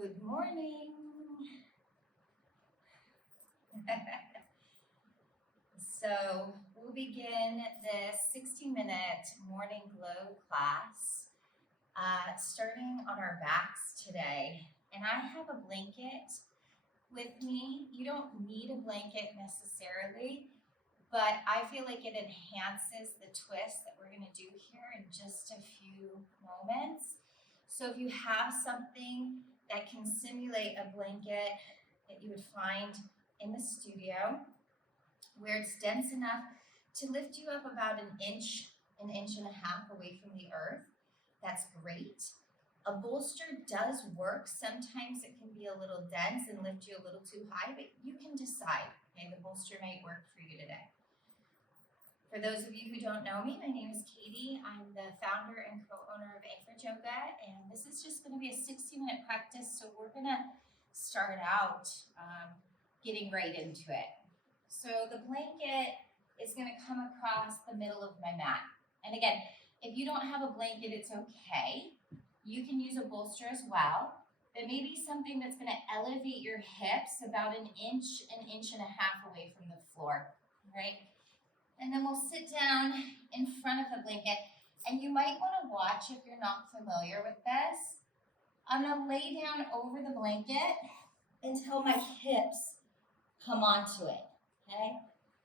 Good morning. So we'll begin this 60-minute morning glow class starting on our backs today. And I have a blanket with me. You don't need a blanket necessarily, but I feel like it enhances the twist that we're going to do here in just a few moments. So if you have something that can simulate a blanket that you would find in the studio, where it's dense enough to lift you up about an inch and a half away from the earth, that's great. A bolster does work. Sometimes it can be a little dense and lift you a little too high, but you can decide. Okay, the bolster might work for you today. For those of you who don't know me, my name is Katey. I'm the founder and co-owner of Anchorage Yoga, and this is just going to be a 60-minute practice, so we're going to start out getting right into it. So the blanket is going to come across the middle of my mat. And again, if you don't have a blanket, it's okay. You can use a bolster as well, but maybe something that's going to elevate your hips about an inch and a half away from the floor, right? And then we'll sit down in front of the blanket, and you might want to watch if you're not familiar with this. I'm going to lay down over the blanket until my hips come onto it, okay?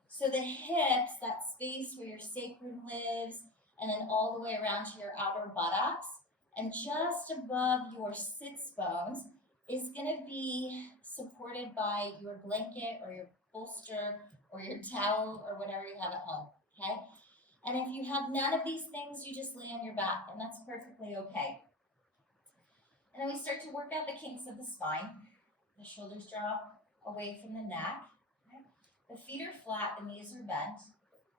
So the hips, that space where your sacrum lives, and then all the way around to your outer buttocks, and just above your sits bones is going to be supported by your blanket or your bolster or your towel or whatever you have at home, okay? And if you have none of these things, you just lay on your back, and that's perfectly okay. And then we start to work out the kinks of the spine. The shoulders drop away from the neck. Okay? The feet are flat, the knees are bent,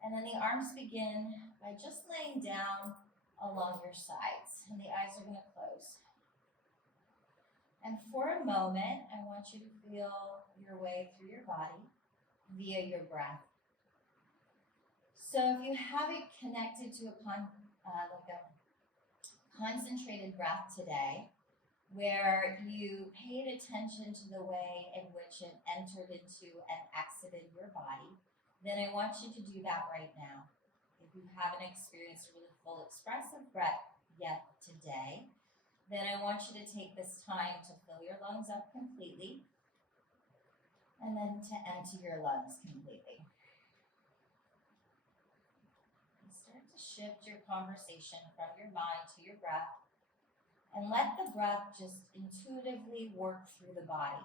and then the arms begin by just laying down along your sides, and the eyes are going to close. And for a moment, I want you to feel your way through your body via your breath. So if you have it connected to a concentrated breath today, where you paid attention to the way in which it entered into and exited your body, then I want you to do that right now. If you haven't experienced a really full expressive breath yet today, then I want you to take this time to fill your lungs up completely and then to empty your lungs completely. And start to shift your conversation from your mind to your breath, and let the breath just intuitively work through the body.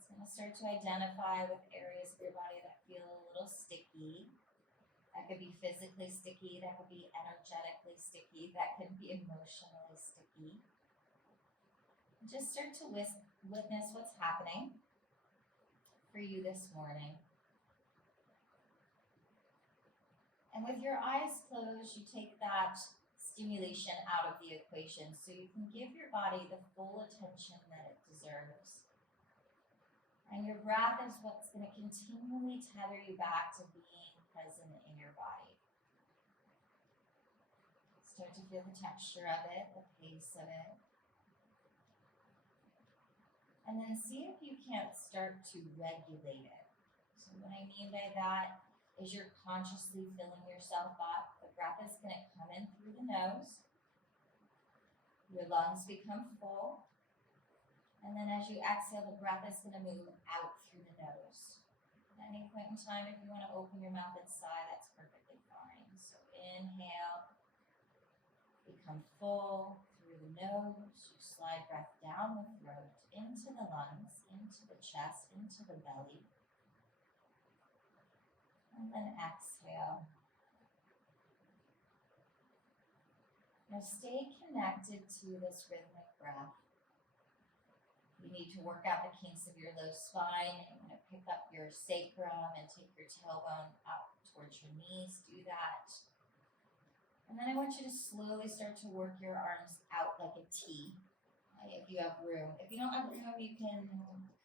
It's going to start to identify with areas of your body that feel a little sticky. That could be physically sticky, that could be energetically sticky, that could be emotionally sticky. Just start to witness what's happening for you this morning. And with your eyes closed, you take that stimulation out of the equation so you can give your body the full attention that it deserves. And your breath is what's going to continually tether you back to being present in your body. Start to feel the texture of it, the pace of it. And then see if you can't start to regulate it. So what I mean by that is you're consciously filling yourself up. The breath is going to come in through the nose. Your lungs become full. And then as you exhale, the breath is going to move out through the nose. At any point in time, if you want to open your mouth and sigh, that's perfectly fine. So inhale, become full through the nose. You slide breath down the throat, into the lungs, into the chest, into the belly. And then exhale. Now stay connected to this rhythmic breath. You need to work out the kinks of your low spine. You want to pick up your sacrum and take your tailbone up towards your knees. Do that. And then I want you to slowly start to work your arms out like a T, if you have room. If you don't have room, you can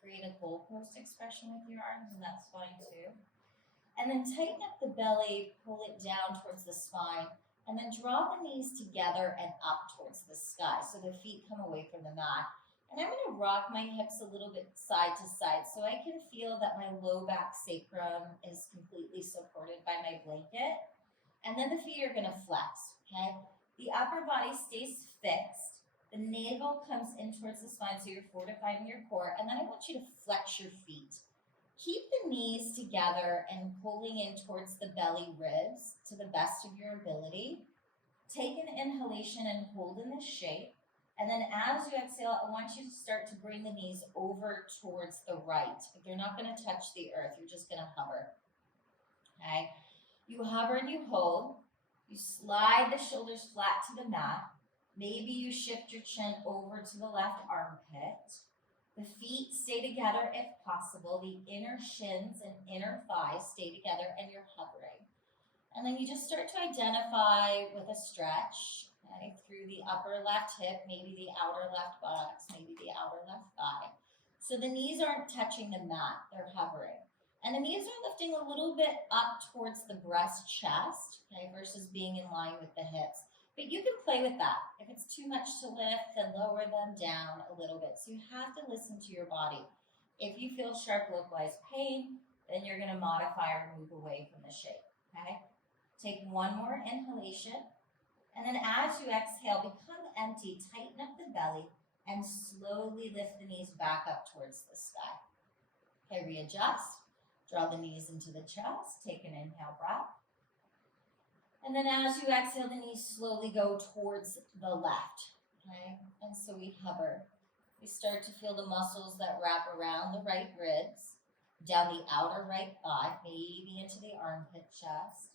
create a goalpost expression with your arms, and that's fine too. And then tighten up the belly, pull it down towards the spine, and then draw the knees together and up towards the sky. So the feet come away from the mat. And I'm going to rock my hips a little bit side to side so I can feel that my low back sacrum is completely supported by my blanket. And then the feet are going to flex, okay? The upper body stays fixed. The navel comes in towards the spine, so you're fortifying your core. And then I want you to flex your feet. Keep the knees together and pulling in towards the belly ribs to the best of your ability. Take an inhalation and hold in this shape. And then as you exhale, I want you to start to bring the knees over towards the right. They're not going to touch the earth. You're just going to hover. Okay? You hover and you hold. You slide the shoulders flat to the mat. Maybe you shift your chin over to the left armpit. The feet stay together if possible. The inner shins and inner thighs stay together and you're hovering. And then you just start to identify with a stretch, okay, through the upper left hip, maybe the outer left buttocks, maybe the outer left thigh. So the knees aren't touching the mat, they're hovering. And the knees are lifting a little bit up towards the breast chest, okay, versus being in line with the hips. But you can play with that. If it's too much to lift, then lower them down a little bit. So you have to listen to your body. If you feel sharp localized pain, then you're going to modify or move away from the shape, okay? Take one more inhalation. And then as you exhale, become empty, tighten up the belly, and slowly lift the knees back up towards the sky. Okay, readjust. Draw the knees into the chest. Take an inhale breath. And then as you exhale, the knees slowly go towards the left, okay? And so we hover. We start to feel the muscles that wrap around the right ribs, down the outer right thigh, maybe into the armpit chest.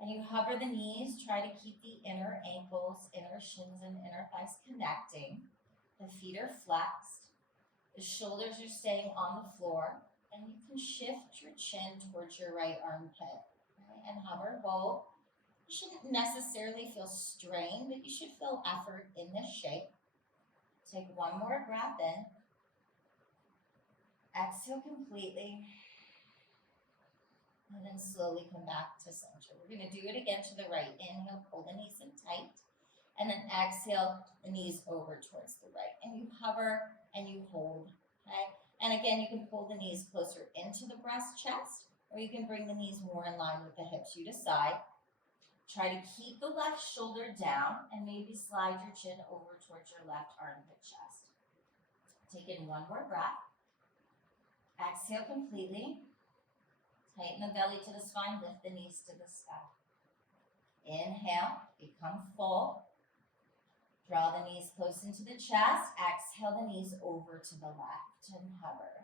And you hover the knees, try to keep the inner ankles, inner shins, and inner thighs connecting. The feet are flexed. The shoulders are staying on the floor. And you can shift your chin towards your right armpit. And hover, hold. You shouldn't necessarily feel strain, but you should feel effort in this shape. Take one more breath in. Exhale completely. And then slowly come back to center. We're going to do it again to the right. Inhale, pull the knees in tight. And then exhale, the knees over towards the right. And you hover and you hold. Okay? And again, you can pull the knees closer into the breast chest, or you can bring the knees more in line with the hips. You decide. Try to keep the left shoulder down and maybe slide your chin over towards your left armpit chest. Take in one more breath. Exhale completely. Tighten the belly to the spine, lift the knees to the sky. Inhale, become full. Draw the knees close into the chest. Exhale the knees over to the left and hover.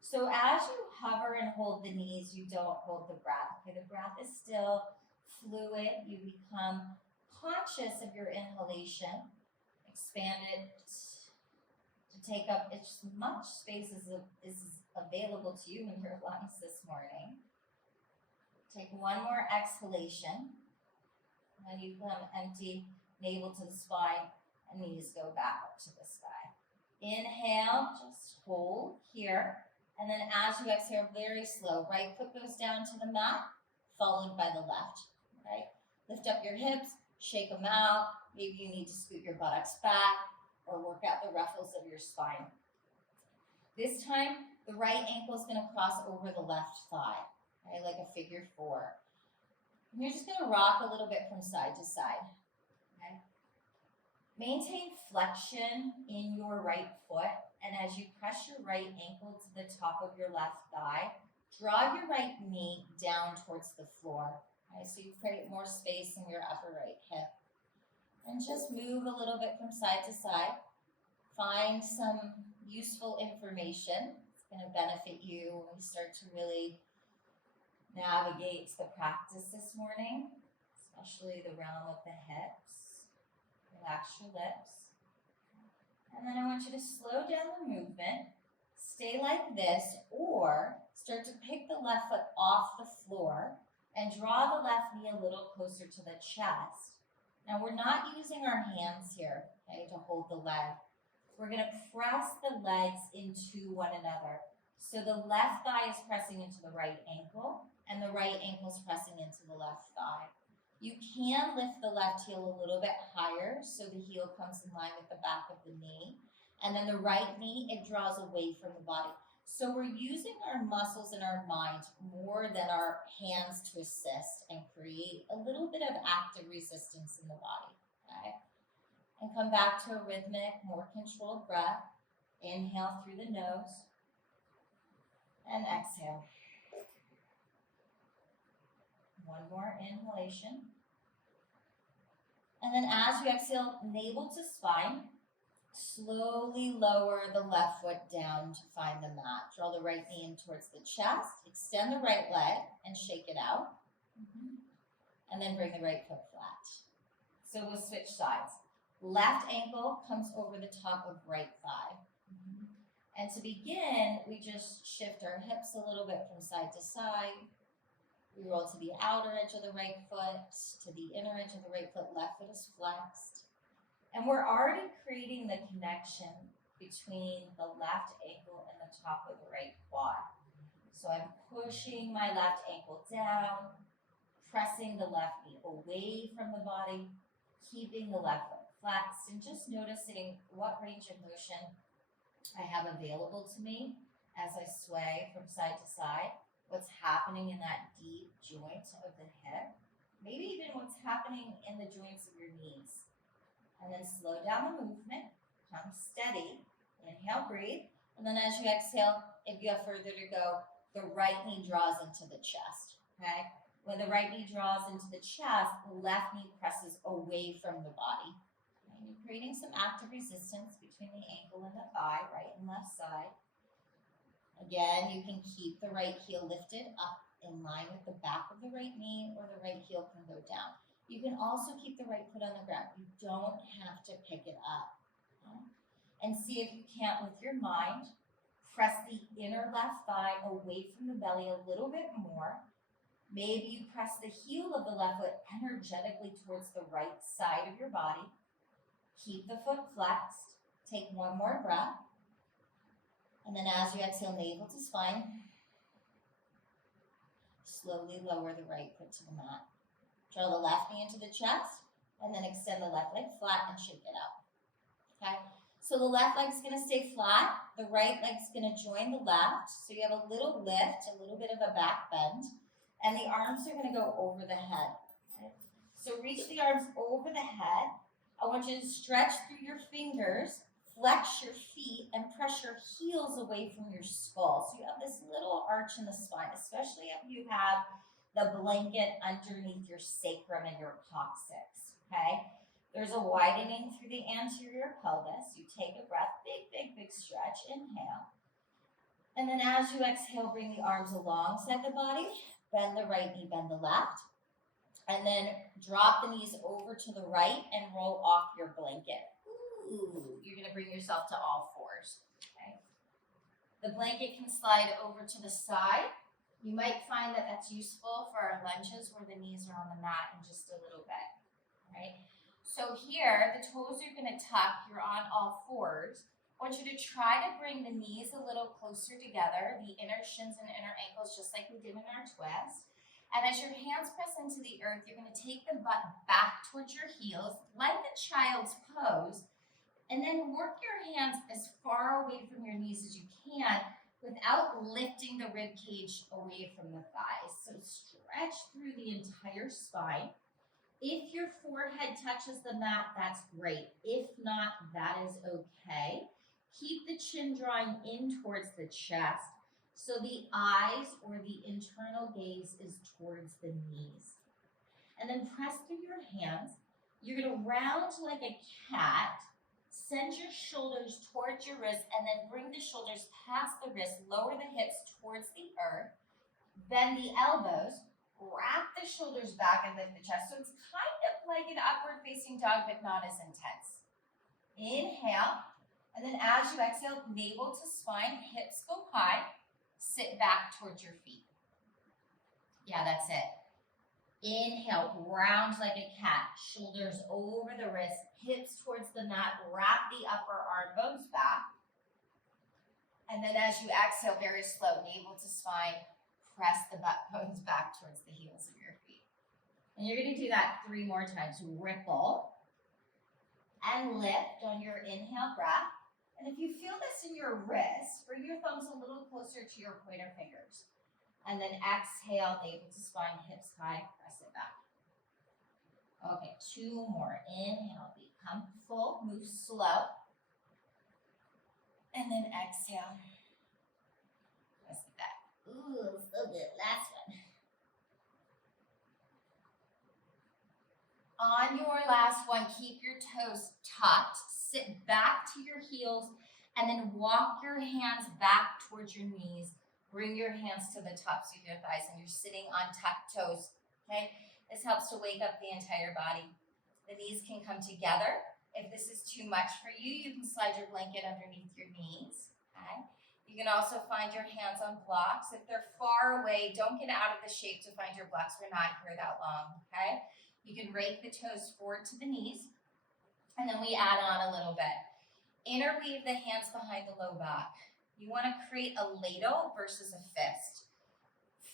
So as you hover and hold the knees, you don't hold the breath. Okay, the breath is still fluid. You become conscious of your inhalation. Expand it to take up as much space as is available to you in your lungs this morning. Take one more exhalation. And you become empty, navel to the spine, and knees go back up to the sky. Inhale, just hold here. And then as you exhale, very slow. Right foot goes down to the mat, followed by the left. Right? Lift up your hips, shake them out. Maybe you need to scoot your buttocks back or work out the ruffles of your spine. This time, the right ankle is going to cross over the left thigh, right? Like a figure four. And you're just going to rock a little bit from side to side. Okay? Maintain flexion in your right foot. And as you press your right ankle to the top of your left thigh, draw your right knee down towards the floor. Okay, so you create more space in your upper right hip. And just move a little bit from side to side. Find some useful information. It's going to benefit you when we start to really navigate the practice this morning, especially the realm of the hips. Relax your lips. And then I want you to slow down the movement, stay like this, or start to pick the left foot off the floor and draw the left knee a little closer to the chest. Now we're not using our hands here, okay, to hold the leg. We're going to press the legs into one another. So the left thigh is pressing into the right ankle, and the right ankle is pressing into the left thigh. You can lift the left heel a little bit higher so the heel comes in line with the back of the knee. And then the right knee, it draws away from the body. So we're using our muscles and our mind more than our hands to assist and create a little bit of active resistance in the body. Okay? And come back to a rhythmic, more controlled breath. Inhale through the nose and exhale. One more inhalation. And then as you exhale, navel to spine, slowly lower the left foot down to find the mat. Draw the right knee in towards the chest, extend the right leg and shake it out. And then bring the right foot flat. So we'll switch sides. Left ankle comes over the top of right thigh. And to begin, we just shift our hips a little bit from side to side. We roll to the outer edge of the right foot, to the inner edge of the right foot, left foot is flexed. And we're already creating the connection between the left ankle and the top of the right quad. So I'm pushing my left ankle down, pressing the left knee away from the body, keeping the left foot flexed, and just noticing what range of motion I have available to me as I sway from side to side. What's happening in that deep joint of the hip, maybe even what's happening in the joints of your knees. And then slow down the movement, come steady, inhale, breathe. And then as you exhale, if you have further to go, the right knee draws into the chest, okay? When the right knee draws into the chest, the left knee presses away from the body. And you're creating some active resistance between the ankle and the thigh, right and left side. Again, you can keep the right heel lifted up in line with the back of the right knee, or the right heel can go down. You can also keep the right foot on the ground. You don't have to pick it up. Okay? And see if you can't, with your mind, press the inner left thigh away from the belly a little bit more. Maybe you press the heel of the left foot energetically towards the right side of your body. Keep the foot flexed. Take one more breath. And then as you exhale, navel to spine, slowly lower the right foot to the mat. Draw the left knee into the chest, and then extend the left leg flat and shake it out. Okay? So the left leg's gonna stay flat, the right leg's gonna join the left, so you have a little lift, a little bit of a back bend, and the arms are gonna go over the head. Okay? So reach the arms over the head. I want you to stretch through your fingers, flex your feet, and press your heels away from your skull. So you have this little arch in the spine, especially if you have the blanket underneath your sacrum and your coccyx, okay? There's a widening through the anterior pelvis. You take a breath, big, big, big stretch, inhale. And then as you exhale, bring the arms alongside the body, bend the right knee, bend the left, and then drop the knees over to the right and roll off your blanket. Ooh, you're gonna bring yourself to all fours, okay? The blanket can slide over to the side. You might find that that's useful for our lunges where the knees are on the mat in just a little bit, right? So here, the toes are gonna tuck, you're on all fours. I want you to try to bring the knees a little closer together, the inner shins and inner ankles, just like we did in our twist. And as your hands press into the earth, you're gonna take the butt back towards your heels, like a child's pose, and then work your hands as far away from your knees as you can without lifting the rib cage away from the thighs. So stretch through the entire spine. If your forehead touches the mat, that's great. If not, that is okay. Keep the chin drawing in towards the chest, so the eyes or the internal gaze is towards the knees. And then press through your hands. You're gonna round like a cat. Send your shoulders towards your wrists and then bring the shoulders past the wrists. Lower the hips towards the earth. Bend the elbows. Wrap the shoulders back and lift the chest. So it's kind of like an upward facing dog, but not as intense. Inhale. And then as you exhale, navel to spine, hips go high. Sit back towards your feet. Yeah, that's it. Inhale, round like a cat, shoulders over the wrist, hips towards the mat, wrap the upper arm bones back. And then as you exhale, very slow, navel to spine, press the butt bones back towards the heels of your feet. And you're gonna do that 3 more times. Ripple and lift on your inhale breath. And if you feel this in your wrist, bring your thumbs a little closer to your pointer fingers. And then exhale, navel to spine, hips high, press it back. Okay, 2 more. Inhale, become full, move slow. And then exhale. Press it back. Ooh, so good. Last one. On your last one, keep your toes tucked, sit back to your heels, and then walk your hands back towards your knees. Bring your hands to the tops of your thighs, and you're sitting on tucked toes, okay? This helps to wake up the entire body. The knees can come together. If this is too much for you, you can slide your blanket underneath your knees, okay? You can also find your hands on blocks. If they're far away, don't get out of the shape to find your blocks. We're not here that long, okay? You can rake the toes forward to the knees, and then we add on a little bit. Interweave the hands behind the low back. You want to create a ladle versus a fist.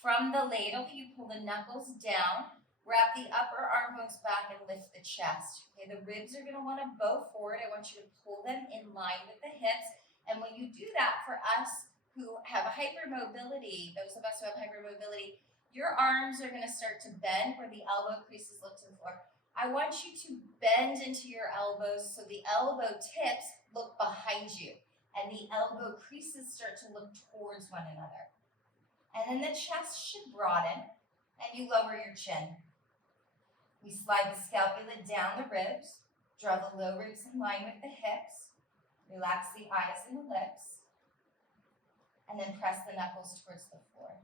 From the ladle, you pull the knuckles down, wrap the upper arm bones back, and lift the chest. Okay, the ribs are going to want to bow forward. I want you to pull them in line with the hips, and when you do that, for us who have hypermobility, those of us who have hypermobility, your arms are going to start to bend where the elbow creases look to the floor. I want you to bend into your elbows so the elbow tips look behind you and the elbow creases start to look towards one another. And then the chest should broaden and you lower your chin. We slide the scapula down the ribs, draw the low ribs in line with the hips, relax the eyes and the lips, and then press the knuckles towards the floor.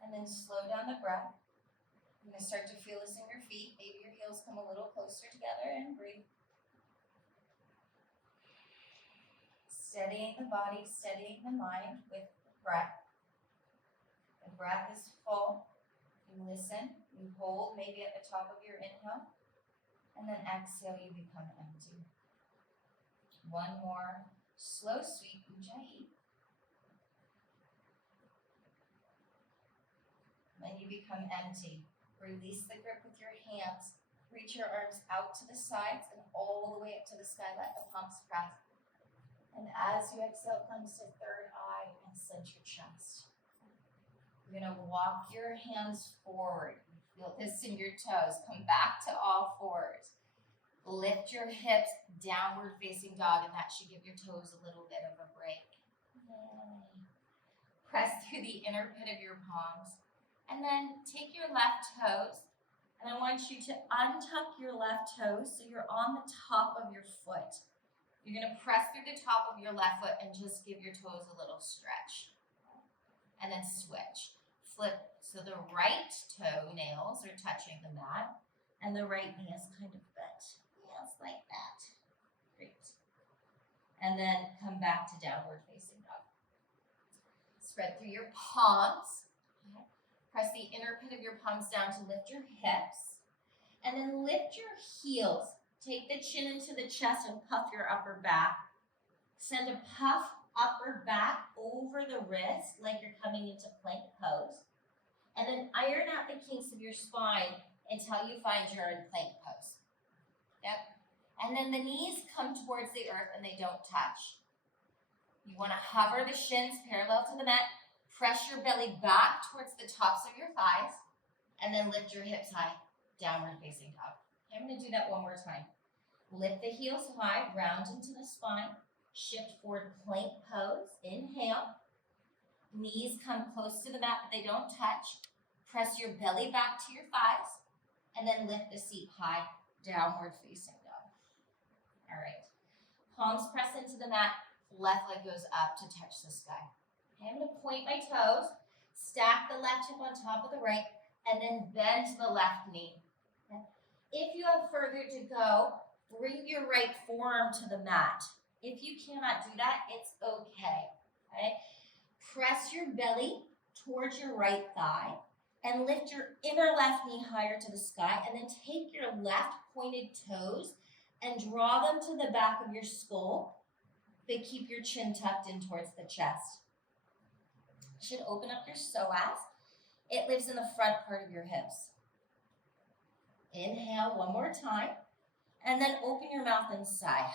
And then slow down the breath. You're going to start to feel this in your feet. Maybe your heels come a little closer together and breathe. Steadying the body, steadying the mind with the breath. The breath is full. You listen, you hold maybe at the top of your inhale. And then exhale, you become empty. One more slow, sweet ujjayi. Then you become empty. Release the grip with your hands. Reach your arms out to the sides and all the way up to the sky. Let the palms press. And as you exhale, cleanse your third eye and cinch your chest. You're going to walk your hands forward. Feel this in your toes. Come back to all fours. Lift your hips, downward facing dog, and that should give your toes a little bit of a break. Yay. Press through the inner pit of your palms. And then take your left toes, and I want you to untuck your left toes so you're on the top of your foot. You're going to press through the top of your left foot and just give your toes a little stretch. And then switch. Flip so the right toenails are touching the mat, and the right knee is kind of bent. Yes, like that. Great. And then come back to downward facing dog. Spread through your palms. Press the inner pit of your palms down to lift your hips. And then lift your heels. Take the chin into the chest and puff your upper back. Send a puff upper back over the wrist like you're coming into plank pose. And then iron out the kinks of your spine until you find you're in plank pose. Yep. And then the knees come towards the earth and they don't touch. You want to hover the shins parallel to the mat. Press your belly back towards the tops of your thighs, and then lift your hips high, downward facing dog. Okay, I'm going to do that one more time. Lift the heels high, round into the spine, shift forward, plank pose, inhale. Knees come close to the mat, but they don't touch. Press your belly back to your thighs, and then lift the seat high, downward facing dog. All right, palms press into the mat, left leg goes up to touch the sky. I'm going to point my toes, stack the left hip on top of the right, and then bend to the left knee. Okay? If you have further to go, bring your right forearm to the mat. If you cannot do that, it's okay. Okay? Press your belly towards your right thigh and lift your inner left knee higher to the sky, and then take your left pointed toes and draw them to the back of your skull, but keep your chin tucked in towards the chest. Should open up your psoas. It lives in the front part of your hips. Inhale one more time. And then open your mouth and sigh.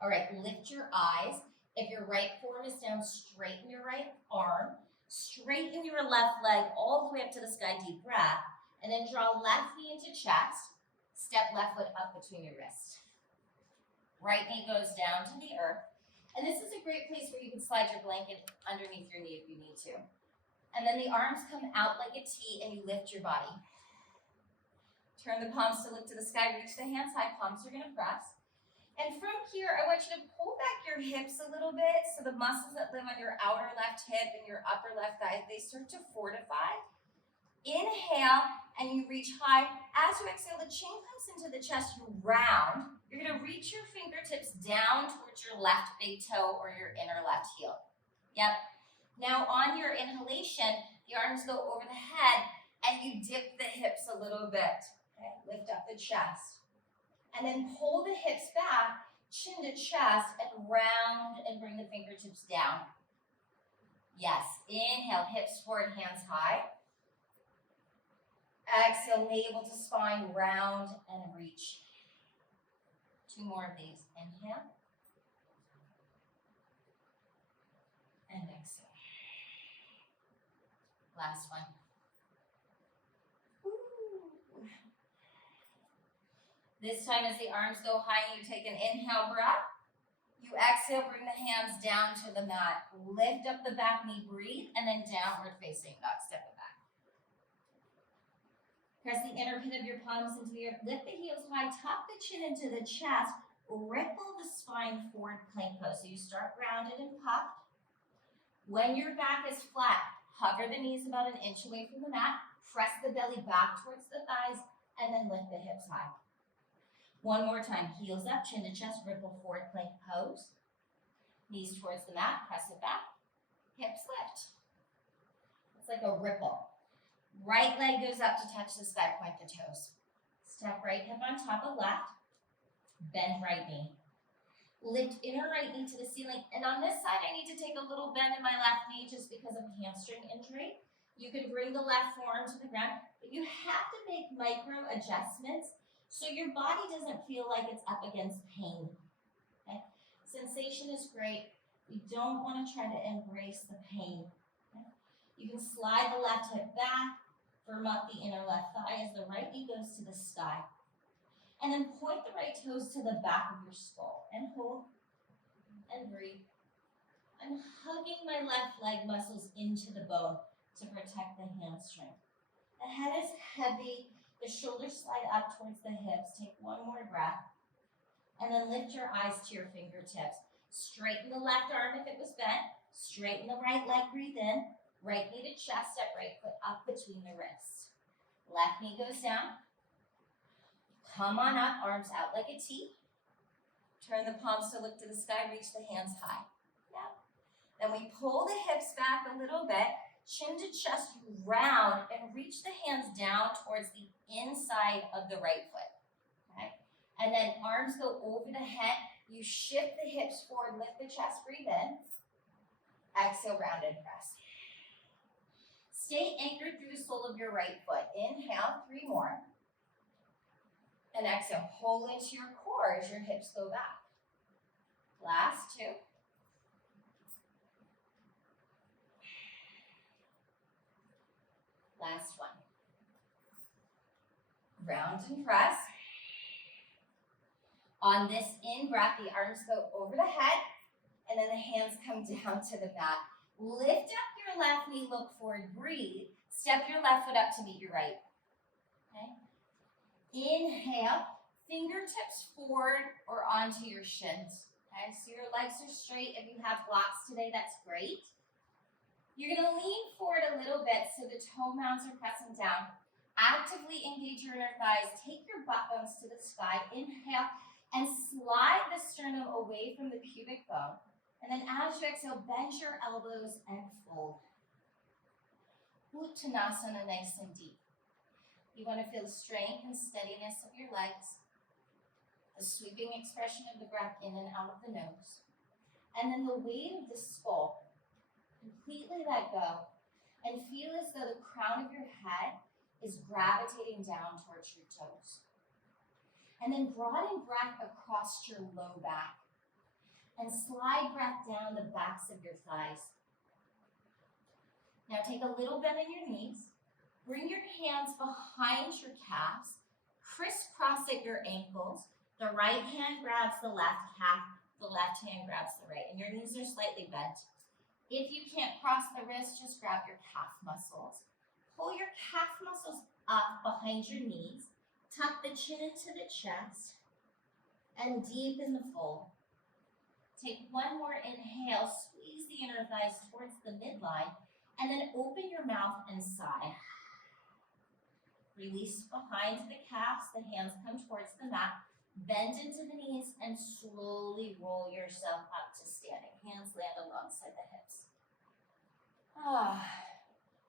All right, lift your eyes. If your right forearm is down, straighten your right arm. Straighten your left leg all the way up to the sky, deep breath. And then draw left knee into chest. Step left foot up between your wrists. Right knee goes down to the earth. And this is a great place where you can slide your blanket underneath your knee if you need to. And then the arms come out like a T and you lift your body. Turn the palms to look to the sky, reach the hands high, palms are gonna press. And from here, I want you to pull back your hips a little bit so the muscles that live on your outer left hip and your upper left thigh, they start to fortify. Inhale, and you reach high. As you exhale, the chin comes into the chest, you round. You're gonna reach your fingertips down towards your left big toe or your inner left heel. Yep. Now on your inhalation, the arms go over the head and you dip the hips a little bit. Okay, lift up the chest. And then pull the hips back, chin to chest, and round and bring the fingertips down. Yes, inhale, hips forward, hands high. Exhale, navel to spine, round and reach. 2 more of these. Inhale. And exhale. Last one. This time as the arms go high, you take an inhale breath. You exhale, bring the hands down to the mat. Lift up the back knee, breathe, and then downward facing dog. Step it back. Press the inner pin of your palms into the earth. Lift the heels high, tuck the chin into the chest. Ripple the spine forward, plank pose. So you start rounded and puffed. When your back is flat, hover the knees about an inch away from the mat. Press the belly back towards the thighs, and then lift the hips high. One more time, heels up, chin to chest, ripple forward, plank pose. Knees towards the mat, press it back, hips lift. It's like a ripple. Right leg goes up to touch the sky, point the toes. Step right hip on top of left, bend right knee. Lift inner right knee to the ceiling, and on this side, I need to take a little bend in my left knee just because of hamstring injury. You can bring the left forearm to the ground, but you have to make micro adjustments so your body doesn't feel like it's up against pain. Okay? Sensation is great. We don't want to try to embrace the pain. Okay? You can slide the left hip back, firm up the inner left thigh as the right knee goes to the sky. And then point the right toes to the back of your skull and hold and breathe. I'm hugging my left leg muscles into the bone to protect the hamstring. The head is heavy. The shoulders slide up towards the hips. Take one more breath. And then lift your eyes to your fingertips. Straighten the left arm if it was bent. Straighten the right leg, breathe in. Right knee to chest, step right foot up between the wrists. Left knee goes down. Come on up, arms out like a T. Turn the palms to look to the sky, reach the hands high. Yeah. Then we pull the hips back a little bit. Chin to chest, you round and reach the hands down towards the inside of the right foot. Okay? And then arms go over the head. You shift the hips forward, lift the chest, breathe in. Exhale, round and press. Stay anchored through the sole of your right foot. Inhale, 3 more. And exhale, pull into your core as your hips go back. Last 2. Last one. Round and press. On this in-breath, the arms go over the head, and then the hands come down to the mat. Lift up your left knee, look forward, breathe. Step your left foot up to meet your right. Okay? Inhale, fingertips forward or onto your shins. Okay, so your legs are straight. If you have blocks today, that's great. You're gonna lean forward a little bit so the toe mounds are pressing down. Actively engage your inner thighs. Take your butt bones to the sky. Inhale and slide the sternum away from the pubic bone. And then as you exhale, bend your elbows and fold. Uttanasana, nice and deep. You want to feel the strength and steadiness of your legs, the sweeping expression of the breath in and out of the nose, and then the weight of the skull. Completely let go and feel as though the crown of your head is gravitating down towards your toes. And then broaden breath across your low back. And slide breath down the backs of your thighs. Now take a little bend in your knees. Bring your hands behind your calves. Crisscross at your ankles. The right hand grabs the left calf. The left hand grabs the right. And your knees are slightly bent. If you can't cross the wrist, just grab your calf muscles. Pull your calf muscles up behind your knees. Tuck the chin into the chest. And deepen the fold. Take one more inhale. Squeeze the inner thighs towards the midline. And then open your mouth and sigh. Release behind the calves. The hands come towards the mat. Bend into the knees and slowly roll yourself up to standing. Hands land alongside the hips.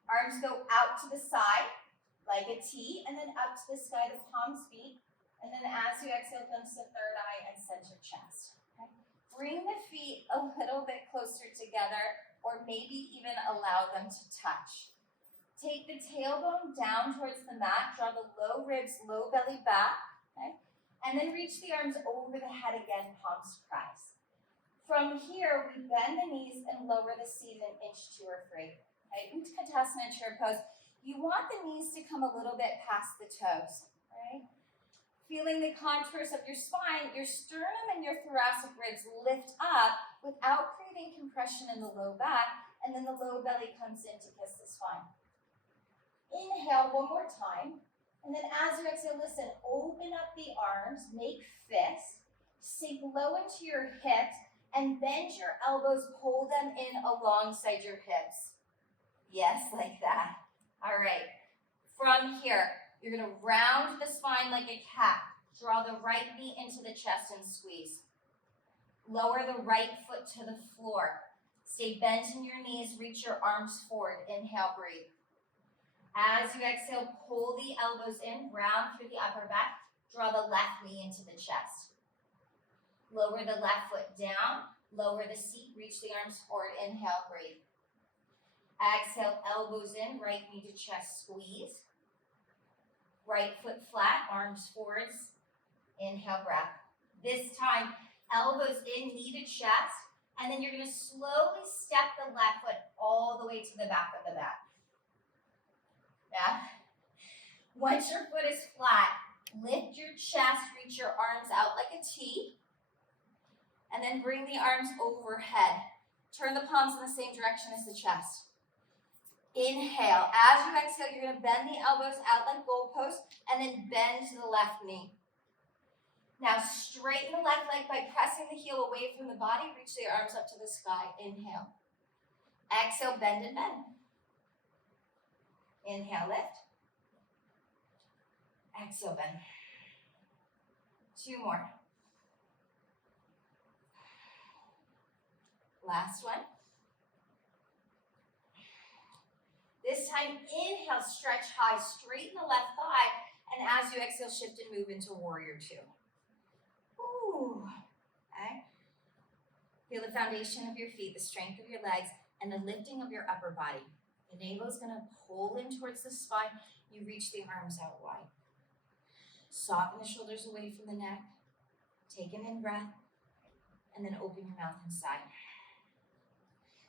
Arms go out to the side like a T, and then up to the sky, the palms meet. And then as you exhale, glimpse the third eye and center chest. Okay? Bring the feet a little bit closer together, or maybe even allow them to touch. Take the tailbone down towards the mat. Draw the low ribs, low belly back. Okay? And then reach the arms over the head again, palms to rise. From here, we bend the knees and lower the seat an inch, 2 or 3. Okay? Utkatasana chair pose. You want the knees to come a little bit past the toes. Right? Feeling the contours of your spine, your sternum and your thoracic ribs lift up without creating compression in the low back, and then the low belly comes in to kiss the spine. Inhale one more time. And then as you exhale, listen, open up the arms, make fists, sink low into your hips, and bend your elbows, pull them in alongside your hips. Yes, like that. All right. From here, you're going to round the spine like a cat. Draw the right knee into the chest and squeeze. Lower the right foot to the floor. Stay bent in your knees, reach your arms forward. Inhale, breathe. As you exhale, pull the elbows in, round through the upper back. Draw the left knee into the chest. Lower the left foot down. Lower the seat, reach the arms forward. Inhale, breathe. Exhale, elbows in, right knee to chest, squeeze. Right foot flat, arms forwards. Inhale, breath. This time, elbows in, knee to chest. And then you're going to slowly step the left foot all the way to the back of the mat. Yeah. Once your foot is flat, lift your chest, reach your arms out like a T, and then bring the arms overhead. Turn the palms in the same direction as the chest. Inhale. As you exhale, you're going to bend the elbows out like goalposts, and then bend to the left knee. Now straighten the left leg by pressing the heel away from the body. Reach the arms up to the sky. Inhale. Exhale, bend and bend. Inhale, lift. Exhale, bend. 2 more. Last one. This time, inhale, stretch high, straighten the left thigh, and as you exhale, shift and move into warrior 2. Ooh. Okay. Feel the foundation of your feet, the strength of your legs, and the lifting of your upper body. The navel is going to pull in towards the spine. You reach the arms out wide. Soften the shoulders away from the neck. Take an in breath. And then open your mouth and sigh.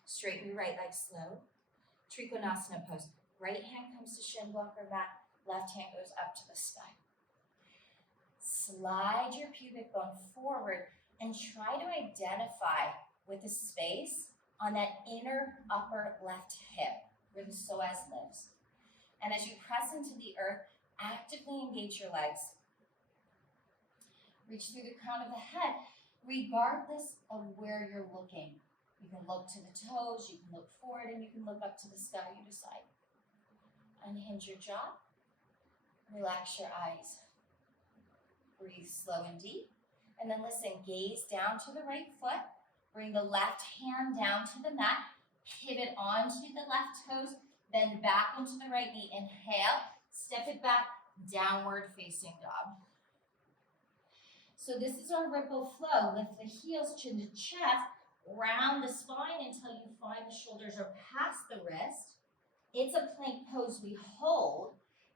Straighten your right leg slow. Trikonasana pose. Right hand comes to shin blocker mat. Left hand goes up to the sky. Slide your pubic bone forward and try to identify with the space on that inner upper left hip, where the psoas lives. And as you press into the earth, actively engage your legs. Reach through the crown of the head, regardless of where you're looking. You can look to the toes, you can look forward, and you can look up to the sky, you decide. Unhinge your jaw, relax your eyes. Breathe slow and deep, and then listen, gaze down to the right foot, bring the left hand down to the mat, pivot onto the left toes, bend back into the right knee. Inhale, step it back, downward facing dog. So this is our ripple flow. Lift the heels, chin to chest, round the spine until you find the shoulders are past the wrist. It's a plank pose we hold.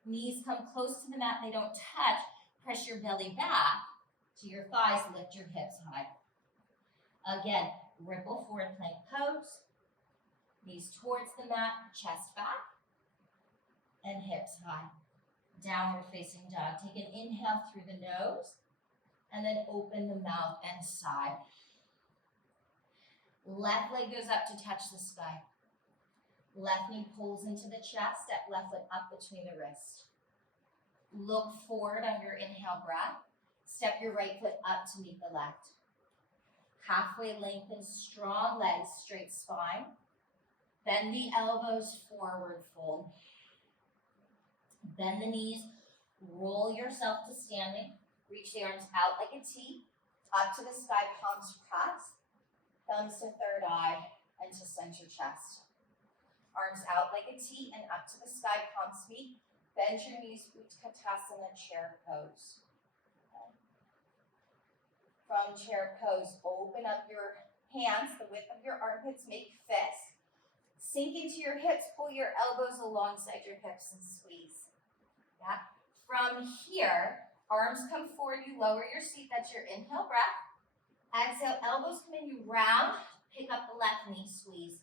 Knees come close to the mat, they don't touch. Press your belly back to your thighs, lift your hips high. Again, ripple forward plank pose. Knees towards the mat, chest back, and hips high. Downward facing dog. Take an inhale through the nose, and then open the mouth and sigh. Left leg goes up to touch the sky. Left knee pulls into the chest, step left foot up between the wrists. Look forward on your inhale breath. Step your right foot up to meet the left. Halfway lengthen, strong legs, straight spine. Bend the elbows forward, fold. Bend the knees, roll yourself to standing. Reach the arms out like a T, up to the sky, palms pressed. Thumbs to third eye and to center chest. Arms out like a T and up to the sky, palms meet. Bend your knees, Utkatasana, chair pose. Okay. From chair pose, open up your hands, the width of your armpits, make fists. Sink into your hips, pull your elbows alongside your hips and squeeze. Yeah. From here, arms come forward, you lower your seat, that's your inhale breath. Exhale, elbows come in, you round, pick up the left knee, squeeze.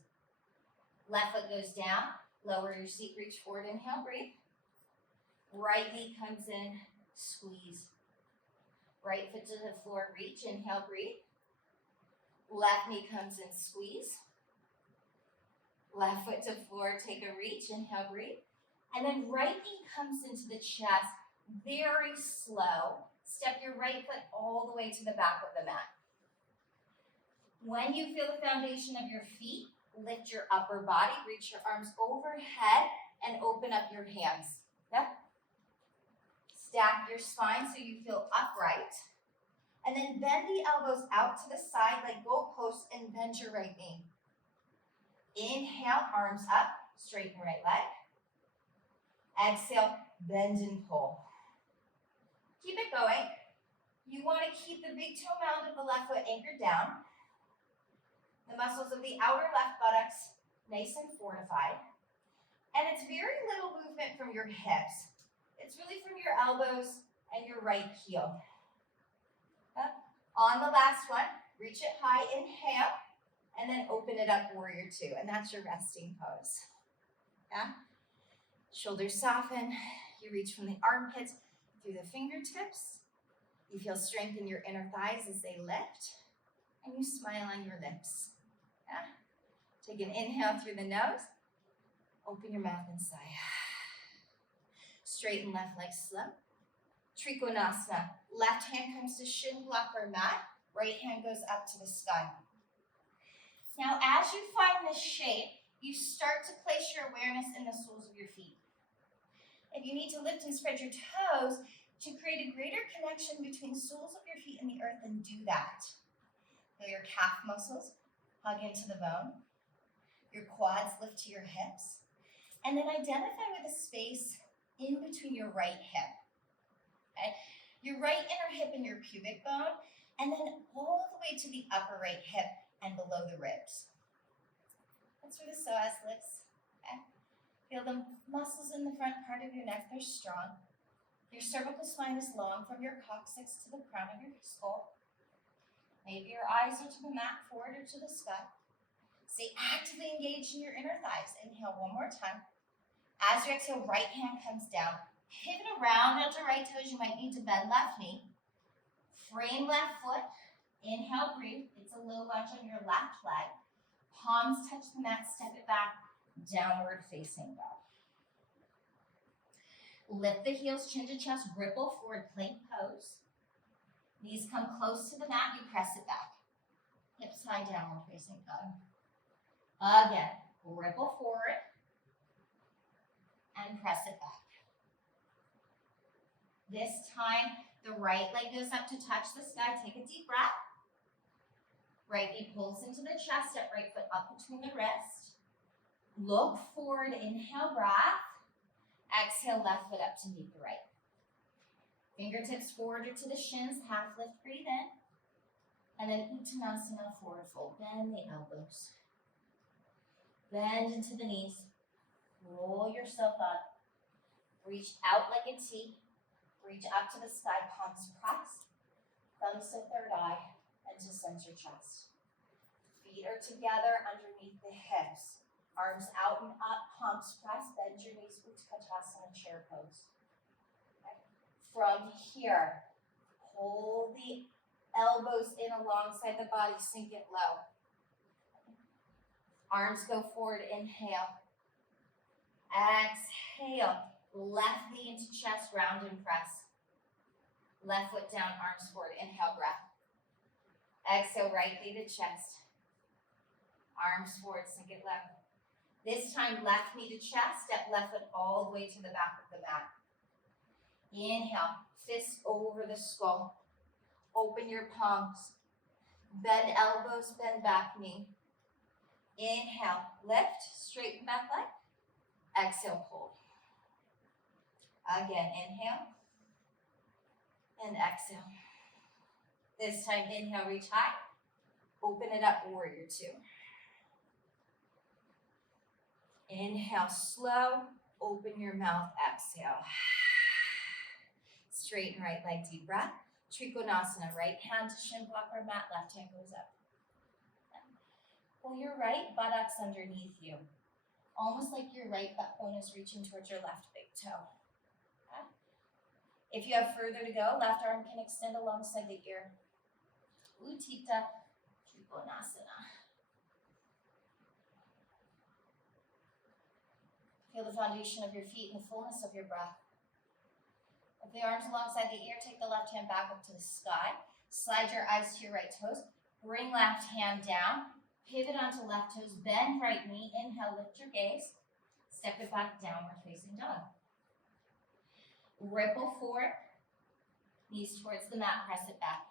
Left foot goes down, lower your seat, reach forward, inhale, breathe. Right knee comes in, squeeze. Right foot to the floor, reach, inhale, breathe. Left knee comes in, squeeze. Left foot to floor, take a reach, inhale, breathe. And then right knee comes into the chest, very slow. Step your right foot all the way to the back of the mat. When you feel the foundation of your feet, lift your upper body, reach your arms overhead, and open up your hands. Yep. Stack your spine so you feel upright. And then bend the elbows out to the side like goalposts and bend your right knee. Inhale, arms up, straighten right leg. Exhale, bend and pull. Keep it going. You want to keep the big toe mound of the left foot anchored down. The muscles of the outer left buttocks nice and fortified. And it's very little movement from your hips. It's really from your elbows and your right heel. Up. On the last one, reach it high, inhale, and then open it up, warrior two. And that's your resting pose. Yeah? Shoulders soften. You reach from the armpits through the fingertips. You feel strength in your inner thighs as they lift. And you smile on your lips. Yeah? Take an inhale through the nose. Open your mouth and sigh. Straighten left leg slow. Trikonasana. Left hand comes to shin blocker mat. Right hand goes up to the sky. Now, as you find this shape, you start to place your awareness in the soles of your feet. If you need to lift and spread your toes to create a greater connection between the soles of your feet and the earth, then do that. Feel your calf muscles hug into the bone. Your quads lift to your hips. And then identify with a space in between your right hip. Okay? Your right inner hip and your pubic bone, and then all the way to the upper right hip and below the ribs. That's where the psoas lives. Okay? Feel the muscles in the front part of your neck, they're strong. Your cervical spine is long from your coccyx to the crown of your skull. Maybe your eyes are to the mat, forward or to the sky. Stay actively engaged in your inner thighs. Inhale one more time. As you exhale, right hand comes down. Pivot around onto right toes. You might need to bend left knee. Frame left foot. Inhale, breathe. It's a low lunge on your left leg. Palms touch the mat, step it back. Downward facing dog. Lift the heels, chin to chest, ripple forward, plank pose. Knees come close to the mat, you press it back. Hips high, downward facing dog. Again, ripple forward and press it back. This time, the right leg goes up to touch the sky. Take a deep breath. Right knee pulls into the chest, step right foot up between the wrists. Look forward, inhale, breath. Exhale, left foot up to meet the right. Fingertips forward or to the shins, half lift, breathe in. And then Uttanasana, forward fold. Bend the elbows. Bend into the knees. Roll yourself up. Reach out like a T. Reach up to the sky, palms pressed. Thumbs to third eye and to center chest. Feet are together underneath the hips. Arms out and up, palms pressed. Bend your knees, Utkatasana, chair pose. Okay. From here, pull the elbows in alongside the body, sink it low. Arms go forward, inhale. Exhale, left knee into chest, round and press. Left foot down, arms forward, inhale, breath. Exhale, right knee to chest. Arms forward, sink it low. This time, left knee to chest, step left foot all the way to the back of the mat. Inhale, fists over the skull. Open your palms. Bend elbows, bend back knee. Inhale, lift, straighten back leg. Exhale, hold. Again, inhale and exhale. This time, inhale, reach high. Open it up, warrior two. Inhale, slow. Open your mouth, exhale. Straighten right leg, deep breath. Trikonasana, right hand to shin blocker mat, left hand goes up. Pull your right buttocks underneath you. Almost like your right butt bone is reaching towards your left big toe. Okay. If you have further to go, left arm can extend alongside the ear. Utthita Trikonasana. Feel the foundation of your feet and the fullness of your breath. With the arms alongside the ear, take the left hand back up to the sky. Slide your eyes to your right toes. Bring left hand down. Pivot onto left toes. Bend right knee. Inhale, lift your gaze. Step it back, downward facing dog. Ripple forward. Knees towards the mat, press it back.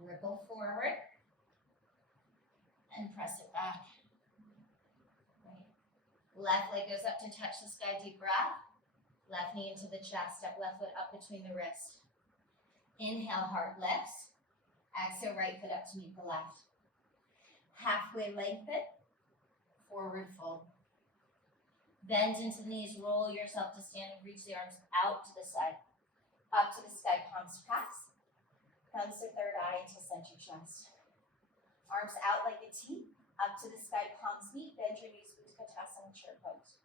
Ripple forward. And press it back. Left leg goes up to touch the sky, deep breath. Left knee into the chest, step left foot up between the wrists. Inhale, heart lifts. Exhale, right foot up to meet the left. Halfway lengthen, forward fold. Bend into the knees, roll yourself to stand and reach the arms out to the side. Up to the sky, palms press. Thumbs to third eye to center chest. Arms out like a T. Up to the sky, palms meet, bend your knees, Utkatasana, chair pose.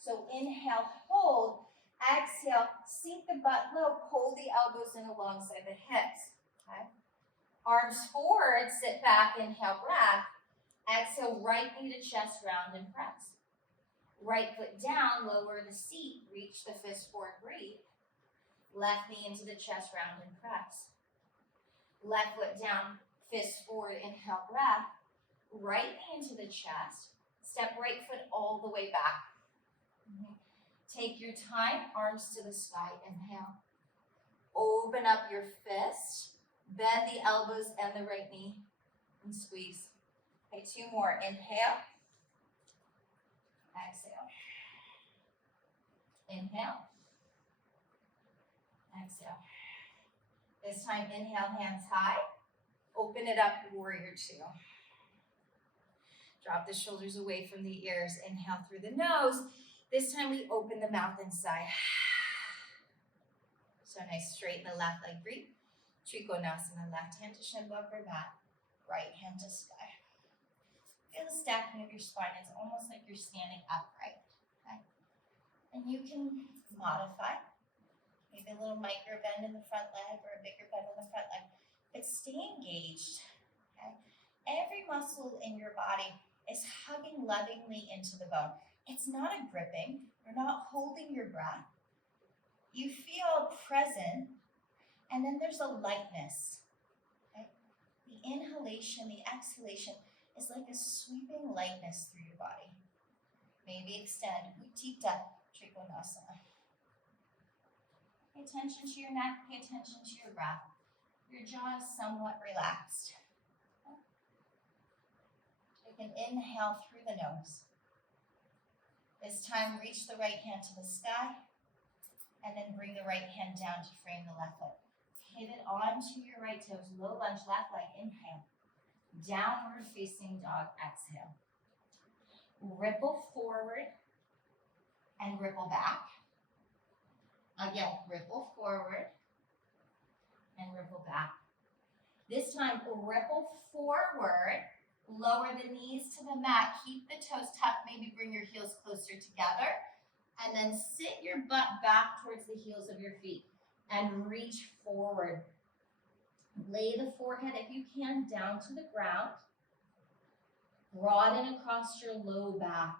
So inhale, hold, exhale, sink the butt low, pull the elbows in alongside the hips, okay? Arms forward, sit back, inhale, breath. Exhale, right knee to chest, round and press. Right foot down, lower the seat, reach the fist forward, breathe. Left knee into the chest, round and press. Left foot down, fist forward, inhale, breath. Right knee into the chest, step right foot all the way back. Take your time, arms to the sky, inhale. Open up your fist, bend the elbows and the right knee, and squeeze. Okay, two more, inhale. Exhale. Inhale. Exhale. This time, inhale, hands high. Open it up, warrior two. Drop the shoulders away from the ears. Inhale through the nose. This time we open the mouth and sigh. So nice, straighten the left leg, breathe. Trikonasana, left hand to shin blocker mat, right hand to sky. Feel the stacking of your spine. It's almost like you're standing upright. Okay? And you can modify. Maybe a little micro bend in the front leg or a bigger bend in the front leg. But stay engaged. Okay? Every muscle in your body is hugging lovingly into the bone. It's not a gripping. You're not holding your breath. You feel present, and then there's a lightness. Okay? The inhalation, the exhalation is like a sweeping lightness through your body. Maybe extend, Utthita Trikonasana. Pay attention to your neck, pay attention to your breath. Your jaw is somewhat relaxed. Take an inhale through the nose. This time, reach the right hand to the sky, and then bring the right hand down to frame the left foot. Pivot onto your right toes, low lunge, left leg, inhale. Downward facing dog, exhale. Ripple forward and ripple back. Again, ripple forward and ripple back. This time, ripple forward, lower the knees to the mat, keep the toes tucked, maybe bring your heels closer together, and then sit your butt back towards the heels of your feet and reach forward. Lay the forehead, if you can, down to the ground. Broaden across your low back.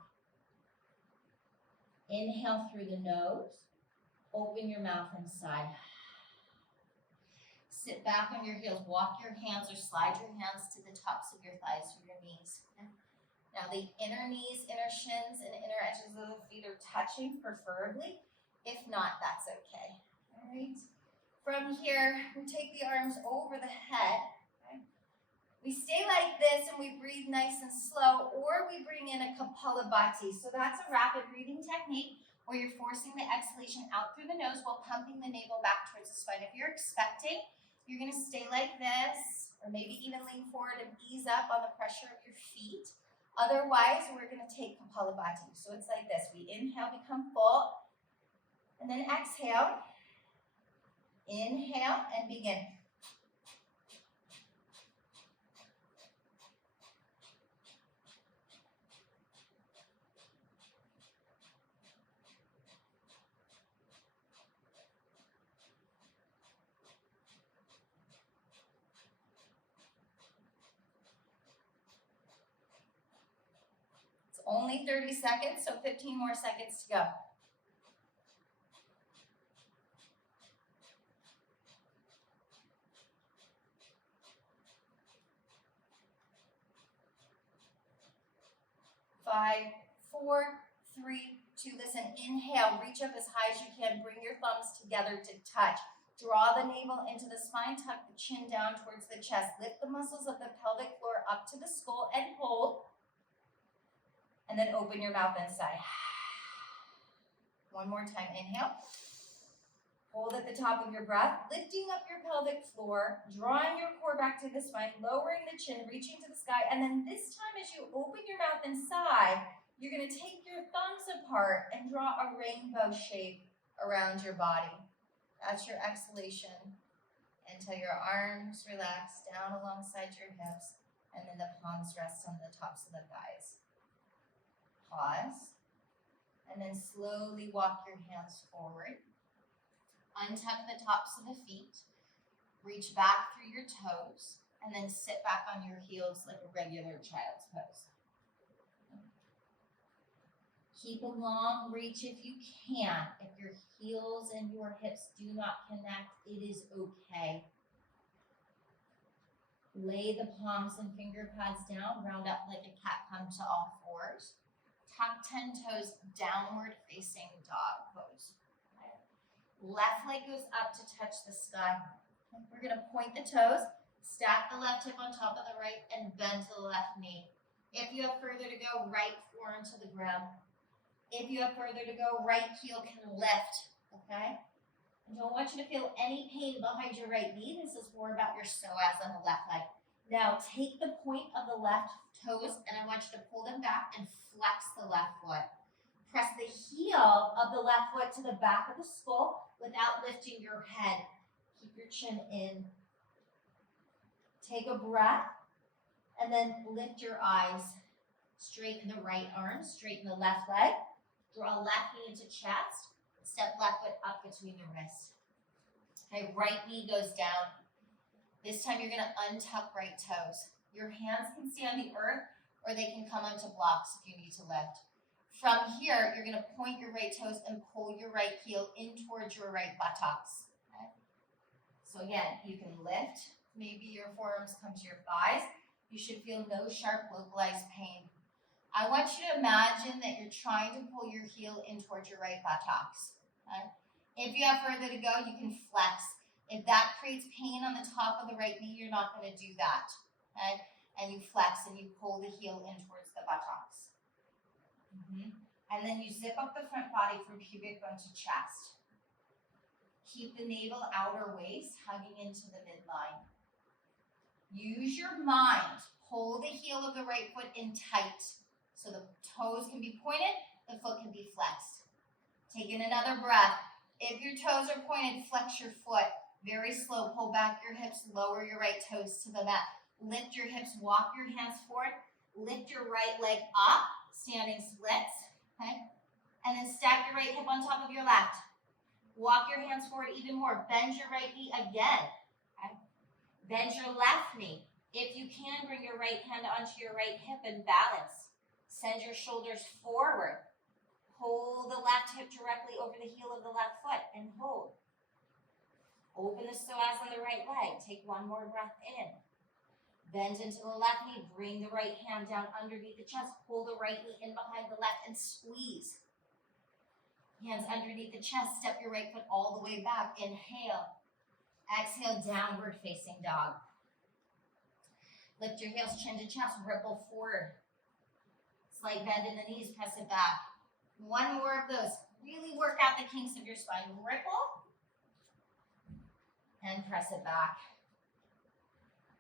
Inhale through the nose. Open your mouth and sigh. Sit back on your heels. Walk your hands or slide your hands to the tops of your thighs or your knees. Now the inner knees, inner shins, and inner edges of the feet are touching, preferably. If not, that's okay. All right. From here, we take the arms over the head. Okay. We stay like this and we breathe nice and slow, or we bring in a Kapalabhati. So that's a rapid breathing technique where you're forcing the exhalation out through the nose while pumping the navel back towards the spine. If you're expecting, you're going to stay like this, or maybe even lean forward and ease up on the pressure of your feet. Otherwise, we're going to take Kapalabhati. So it's like this. We inhale, become full, and then exhale. Inhale and begin. It's only 30 seconds, so 15 more seconds to go. 5, 4, 3, 2. Listen, inhale, reach up as high as you can. Bring your thumbs together to touch. Draw the navel into the spine, tuck the chin down towards the chest. Lift the muscles of the pelvic floor up to the skull and hold. And then open your mouth and sigh. One more time, inhale. Hold at the top of your breath, lifting up your pelvic floor, drawing your core back to the spine, lowering the chin, reaching to the sky. And then this time as you open your mouth and sigh, you're going to take your thumbs apart and draw a rainbow shape around your body. That's your exhalation until your arms relax down alongside your hips and then the palms rest on the tops of the thighs. Pause and then slowly walk your hands forward. Untuck the tops of the feet, reach back through your toes, and then sit back on your heels like a regular child's pose. Keep a long reach if you can. If your heels and your hips do not connect, it is okay. Lay the palms and finger pads down, round up like a cat, come to all fours. Tuck 10 toes, downward facing dog pose. Left leg goes up to touch the sky. We're going to point the toes, stack the left hip on top of the right, and bend to the left knee. If you have further to go, right forearm to the ground. If you have further to go, right heel can lift, okay? I don't want you to feel any pain behind your right knee. This is more about your psoas on the left leg. Now, take the point of the left toes, and I want you to pull them back and flex the left foot. Press the heel of the left foot to the back of the skull without lifting your head. Keep your chin in. Take a breath and then lift your eyes. Straighten the right arm, straighten the left leg. Draw left knee into chest. Step left foot up between the wrists. Okay, right knee goes down. This time you're going to untuck right toes. Your hands can stay on the earth or they can come onto blocks if you need to lift. From here, you're going to point your right toes and pull your right heel in towards your right buttocks. Okay? So again, you can lift. Maybe your forearms come to your thighs. You should feel no sharp localized pain. I want you to imagine that you're trying to pull your heel in towards your right buttocks. Okay? If you have further to go, you can flex. If that creates pain on the top of the right knee, you're not going to do that. Okay? And you flex and you pull the heel in towards the buttocks. And then you zip up the front body from pubic bone to chest. Keep the navel outer waist hugging into the midline. Use your mind. Pull the heel of the right foot in tight so the toes can be pointed, the foot can be flexed. Take in another breath. If your toes are pointed, flex your foot. Very slow. Pull back your hips. Lower your right toes to the mat. Lift your hips. Walk your hands forward. Lift your right leg up. Standing splits. Okay? And then stack your right hip on top of your left. Walk your hands forward even more. Bend your right knee again. Okay? Bend your left knee. If you can, bring your right hand onto your right hip and balance. Send your shoulders forward. Hold the left hip directly over the heel of the left foot and hold. Open the psoas on the right leg. Take one more breath in. Bend into the left knee. Bring the right hand down underneath the chest. Pull the right knee in behind the left and squeeze. Hands underneath the chest. Step your right foot all the way back. Inhale. Exhale, downward facing dog. Lift your heels, chin to chest. Ripple forward. Slight bend in the knees. Press it back. One more of those. Really work out the kinks of your spine. Ripple. And press it back.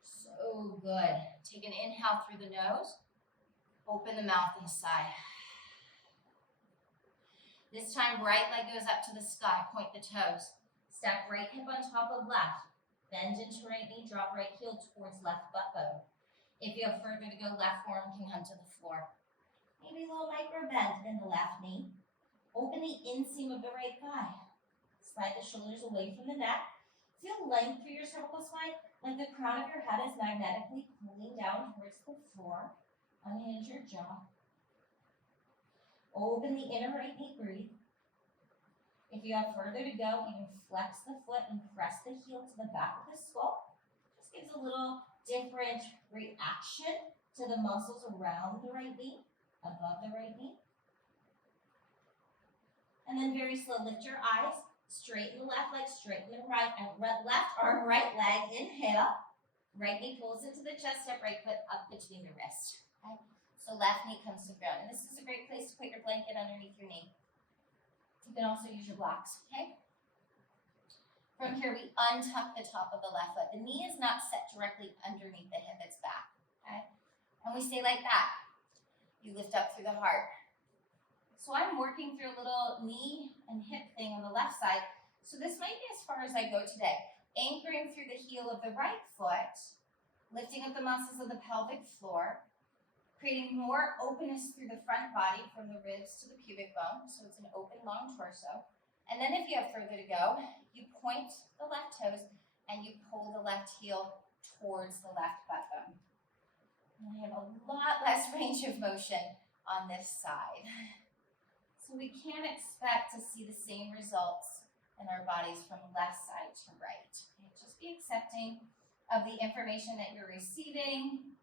So good. Take an inhale through the nose. Open the mouth and sigh. This time, right leg goes up to the sky. Point the toes. Stack right hip on top of left. Bend into right knee. Drop right heel towards left butt bone. If you have further to go, left forearm can come to the floor. Maybe a little micro bend in the left knee. Open the inseam of the right thigh. Slide the shoulders away from the neck. Feel length through your cervical spine, like the crown of your head is magnetically pulling down towards the floor. Unhinge your jaw. Open the inner right knee, breathe. If you have further to go, you can flex the foot and press the heel to the back of the skull. Just gives a little different reaction to the muscles around the right knee, above the right knee. And then very slow, lift your eyes, straighten the left leg, straighten the right, and left arm, right leg, inhale. Right knee pulls into the chest, step right foot up between the wrists. Okay? So left knee comes to the ground. And this is a great place to put your blanket underneath your knee. You can also use your blocks, okay? From here, we untuck the top of the left foot. The knee is not set directly underneath the hip, it's back, okay? And we stay like that. You lift up through the heart. So I'm working through a little knee and hip thing on the left side. So this might be as far as I go today. Anchoring through the heel of the right foot, lifting up the muscles of the pelvic floor, creating more openness through the front body from the ribs to the pubic bone. So it's an open, long torso. And then if you have further to go, you point the left toes and you pull the left heel towards the left butt bone. And I have a lot less range of motion on this side. So we can't expect to see the same results in our bodies from left side to right. Okay? Just be accepting of the information that you're receiving.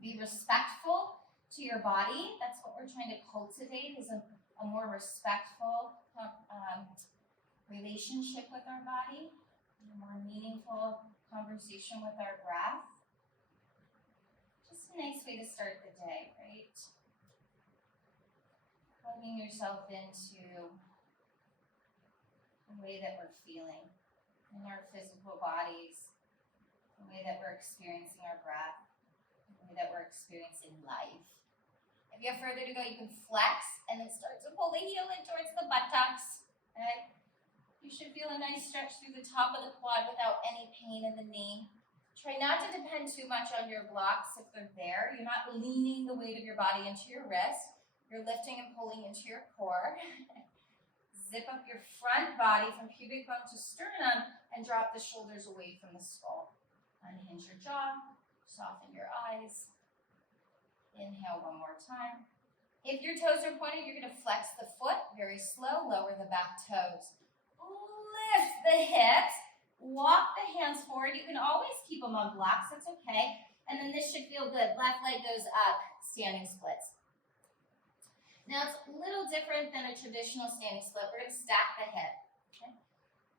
Be respectful to your body. That's what we're trying to cultivate, is a more respectful relationship with our body, a more meaningful conversation with our breath. Just a nice way to start the day, right? Plugging yourself into the way that we're feeling in our physical bodies, the way that we're experiencing our breath, the way that we're experiencing life. If you have further to go, you can flex and then start to pull the heel in towards the buttocks. Okay? You should feel a nice stretch through the top of the quad without any pain in the knee. Try not to depend too much on your blocks if they're there. You're not leaning the weight of your body into your wrist. You're lifting and pulling into your core. Zip up your front body from pubic bone to sternum and drop the shoulders away from the skull. Unhinge your jaw, soften your eyes. Inhale one more time. If your toes are pointed, you're going to flex the foot very slow, lower the back toes. Lift the hips, walk the hands forward. You can always keep them on blocks, that's okay. And then this should feel good. Left leg goes up, standing splits. Now it's a little different than a traditional standing split. We're going to stack the hip. Okay?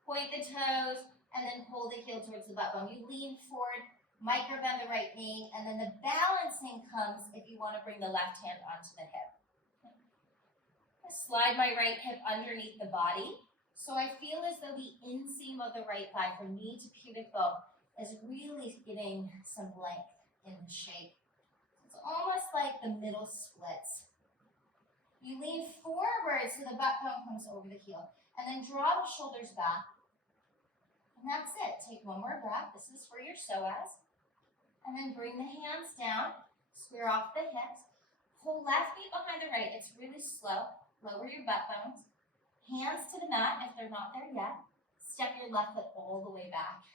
Point the toes and then pull the heel towards the butt bone. You lean forward, micro bend the right knee, and then the balancing comes if you want to bring the left hand onto the hip. Okay? I slide my right hip underneath the body. So I feel as though the inseam of the right thigh from knee to pubic bone is really getting some length in the shape. It's almost like the middle splits. You lean forward so the butt bone comes over the heel. And then draw the shoulders back. And that's it. Take one more breath. This is for your psoas. And then bring the hands down. Square off the hips. Pull left knee behind the right. It's really slow. Lower your butt bones. Hands to the mat if they're not there yet. Step your left foot all the way back.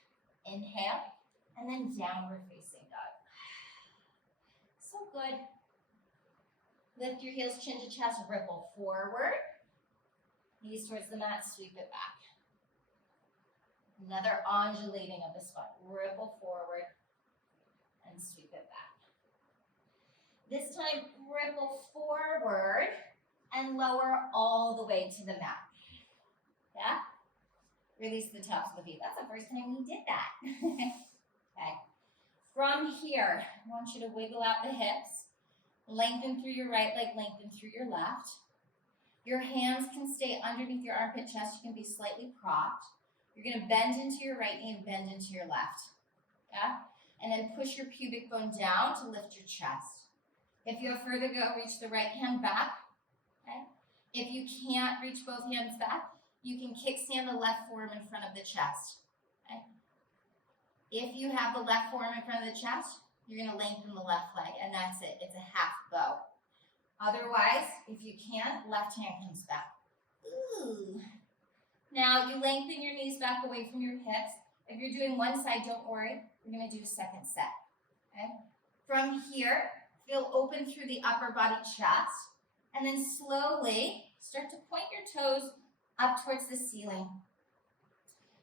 Inhale. And then downward facing dog. So good. Lift your heels chin to chest. Ripple forward. Knees towards the mat. Sweep it back. Another undulating of the spine. Ripple forward and sweep it back. This time, ripple forward and lower all the way to the mat. Yeah? Release the tops of the feet. That's the first time we did that. Okay. From here, I want you to wiggle out the hips. Lengthen through your right leg, lengthen through your left. Your hands can stay underneath your armpit chest. You can be slightly propped. You're going to bend into your right knee and bend into your left. Yeah? And then push your pubic bone down to lift your chest. If you have further to go, reach the right hand back. Okay? If you can't reach both hands back, you can kickstand the left forearm in front of the chest. Okay? If you have the left forearm in front of the chest, you're going to lengthen the left leg, and that's it. It's a half bow. Otherwise, if you can't, left hand comes back. Ooh. Now, you lengthen your knees back away from your hips. If you're doing one side, don't worry. We're going to do a second set. Okay? From here, feel open through the upper body chest. And then slowly start to point your toes up towards the ceiling.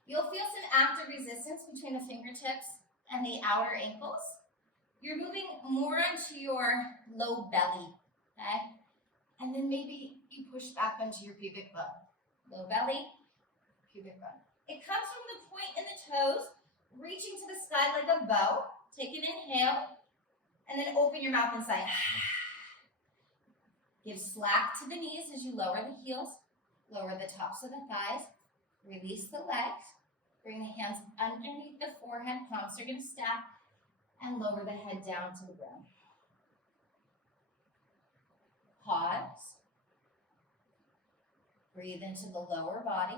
You'll feel some active resistance between the fingertips and the outer ankles. You're moving more onto your low belly. Okay? And then maybe you push back onto your pubic bone. Low belly, pubic bone. It comes from the point in the toes, reaching to the sky like a bow. Take an inhale, and then open your mouth and sigh. Give slack to the knees as you lower the heels, lower the tops of the thighs, release the legs, bring the hands underneath the forehead, palms are going to stack, and lower the head down to the ground. Pause. Breathe into the lower body.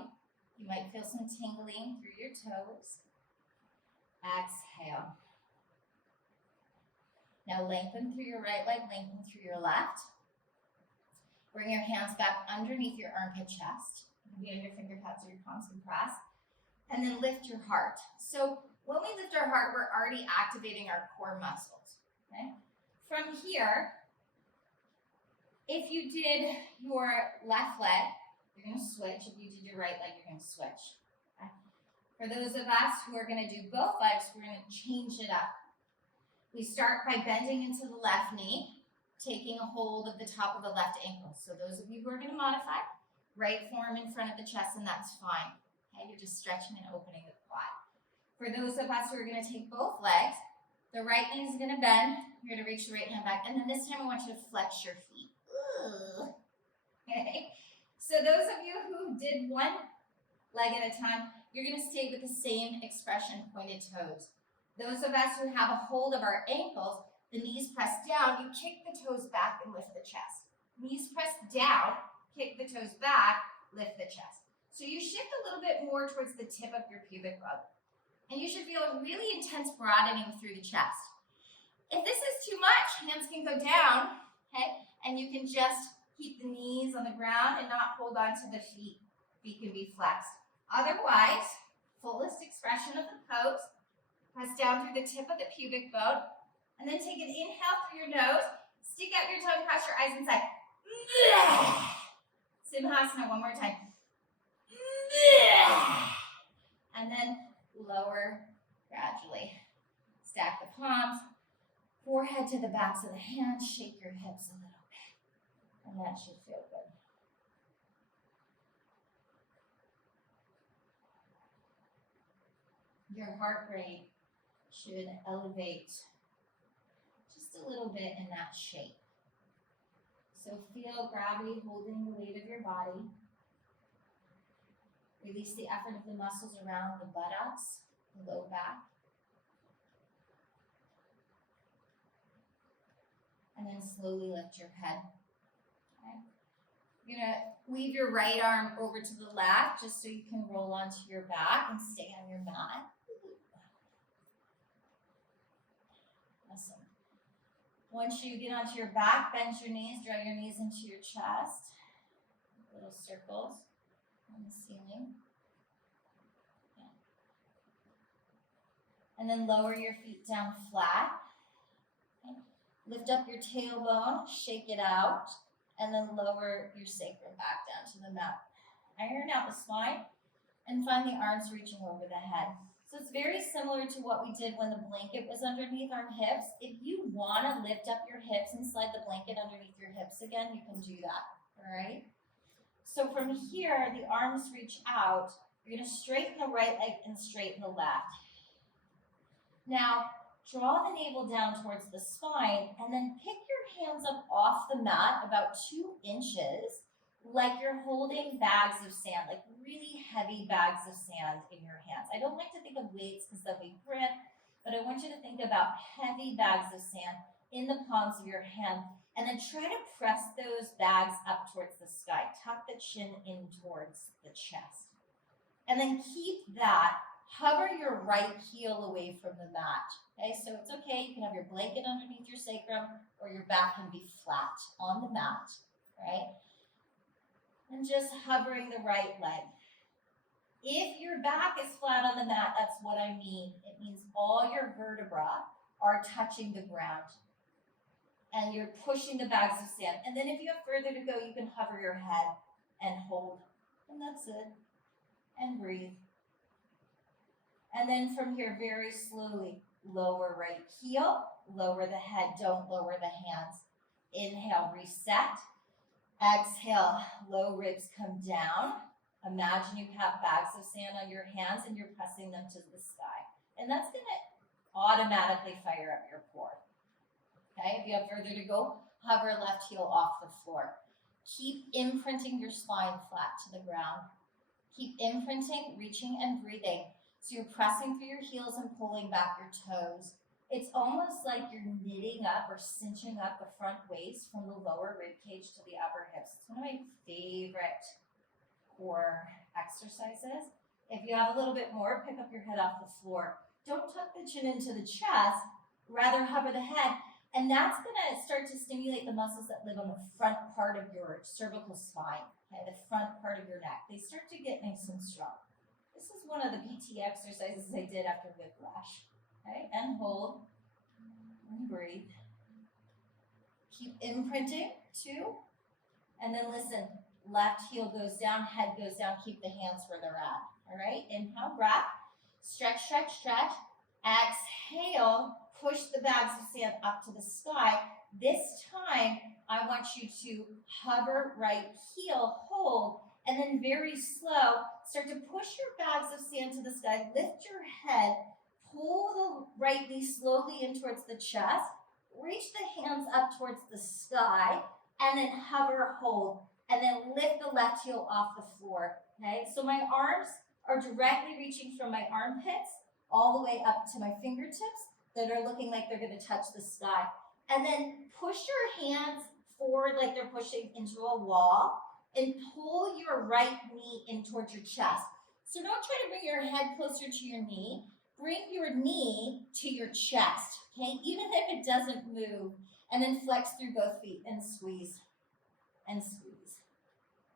You might feel some tingling through your toes. Exhale. Now lengthen through your right leg, lengthen through your left. Bring your hands back underneath your armpit chest. Maybe on your finger pads or your palms can press. And then lift your heart. So when we lift our heart, we're already activating our core muscles. Okay? From here, if you did your left leg, you're going to switch. If you did your right leg, you're going to switch. Okay? For those of us who are going to do both legs, we're going to change it up. We start by bending into the left knee, taking a hold of the top of the left ankle. So those of you who are going to modify, right forearm in front of the chest, and that's fine. Okay? You're just stretching and opening the quad. For those of us who are going to take both legs, the right knee is going to bend. You're going to reach the right hand back. And then this time I want you to flex your feet. Ooh. Okay? So those of you who did one leg at a time, you're going to stay with the same expression, pointed toes. Those of us who have a hold of our ankles, the knees press down, you kick the toes back and lift the chest. Knees press down, kick the toes back, lift the chest. So you shift a little bit more towards the tip of your pubic bone. And you should feel a really intense broadening through the chest. If this is too much, hands can go down, okay? And you can just keep the knees on the ground and not hold on to the feet. Feet can be flexed. Otherwise, fullest expression of the pose. Press down through the tip of the pubic bone. And then take an inhale through your nose. Stick out your tongue, cross your eyes, and say, Simhasana, one more time. And then lower gradually. Stack the palms, forehead to the backs of the hands, shake your hips a little bit. And that should feel good. Your heart rate should elevate just a little bit in that shape. So feel gravity holding the weight of your body. Release the effort of the muscles around the buttocks, the low back. And then slowly lift your head. Okay? You're gonna weave your right arm over to the left just so you can roll onto your back and stay on your mat. Awesome. Once you get onto your back, bend your knees, draw your knees into your chest. Little circles on the ceiling. Yeah. And then lower your feet down flat. Okay. Lift up your tailbone, shake it out, and then lower your sacrum back down to the mat. Iron out the spine and find the arms reaching over the head. So it's very similar to what we did when the blanket was underneath our hips. If you want to lift up your hips and slide the blanket underneath your hips again, you can do that, all right? So from here, the arms reach out. You're going to straighten the right leg and straighten the left. Now, draw the navel down towards the spine and then pick your hands up off the mat about 2 inches, like you're holding bags of sand, like really heavy bags of sand in your hands. I don't like to think of weights because they'll be grip, but I want you to think about heavy bags of sand in the palms of your hand, and then try to press those bags up towards the sky. Tuck the chin in towards the chest. And then keep that. Hover your right heel away from the mat. Okay, so it's okay. You can have your blanket underneath your sacrum, or your back can be flat on the mat, right? And just hovering the right leg. If your back is flat on the mat, that's what I mean. It means all your vertebrae are touching the ground. And you're pushing the bags of sand. And then if you have further to go, you can hover your head and hold. And that's it. And breathe. And then from here, very slowly, lower right heel, lower the head, don't lower the hands. Inhale, reset. Exhale, low ribs come down. Imagine you have bags of sand on your hands and you're pressing them to the sky. And that's going to automatically fire up your core. Okay, if you have further to go, hover left heel off the floor. Keep imprinting your spine flat to the ground. Keep imprinting, reaching and breathing. So you're pressing through your heels and pulling back your toes. It's almost like you're knitting up or cinching up the front waist from the lower rib cage to the upper hips. It's one of my favorite core exercises. If you have a little bit more, pick up your head off the floor. Don't tuck the chin into the chest, rather hover the head. And that's going to start to stimulate the muscles that live on the front part of your cervical spine, okay, the front part of your neck. They start to get nice and strong. This is one of the PT exercises I did after whiplash. Okay, and hold, and breathe. Keep imprinting, 2. And then listen, left heel goes down, head goes down, keep the hands where they're at. All right, inhale, breath, stretch, stretch, stretch. Exhale, push the bags of sand up to the sky. This time, I want you to hover right heel, hold, and then very slow, start to push your bags of sand to the sky, lift your head, pull the right knee slowly in towards the chest, reach the hands up towards the sky, and then hover, hold, and then lift the left heel off the floor, okay? So my arms are directly reaching from my armpits all the way up to my fingertips that are looking like they're gonna touch the sky. And then push your hands forward like they're pushing into a wall, and pull your right knee in towards your chest. So don't try to bring your head closer to your knee. Bring your knee to your chest, okay? Even if it doesn't move. And then flex through both feet and squeeze, and squeeze,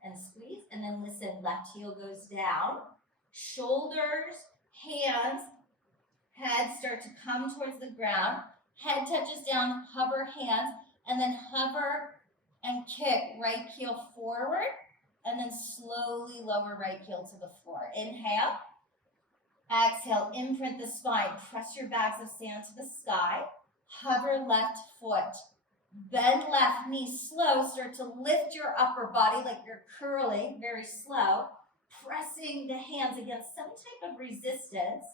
and squeeze. And then listen, left heel goes down. Shoulders, hands, head start to come towards the ground. Head touches down, hover hands, and then hover and kick right heel forward, and then slowly lower right heel to the floor. Inhale, exhale, imprint the spine, press your bags of sand to the sky, hover left foot, bend left knee slow, start to lift your upper body like you're curling, very slow, pressing the hands against some type of resistance,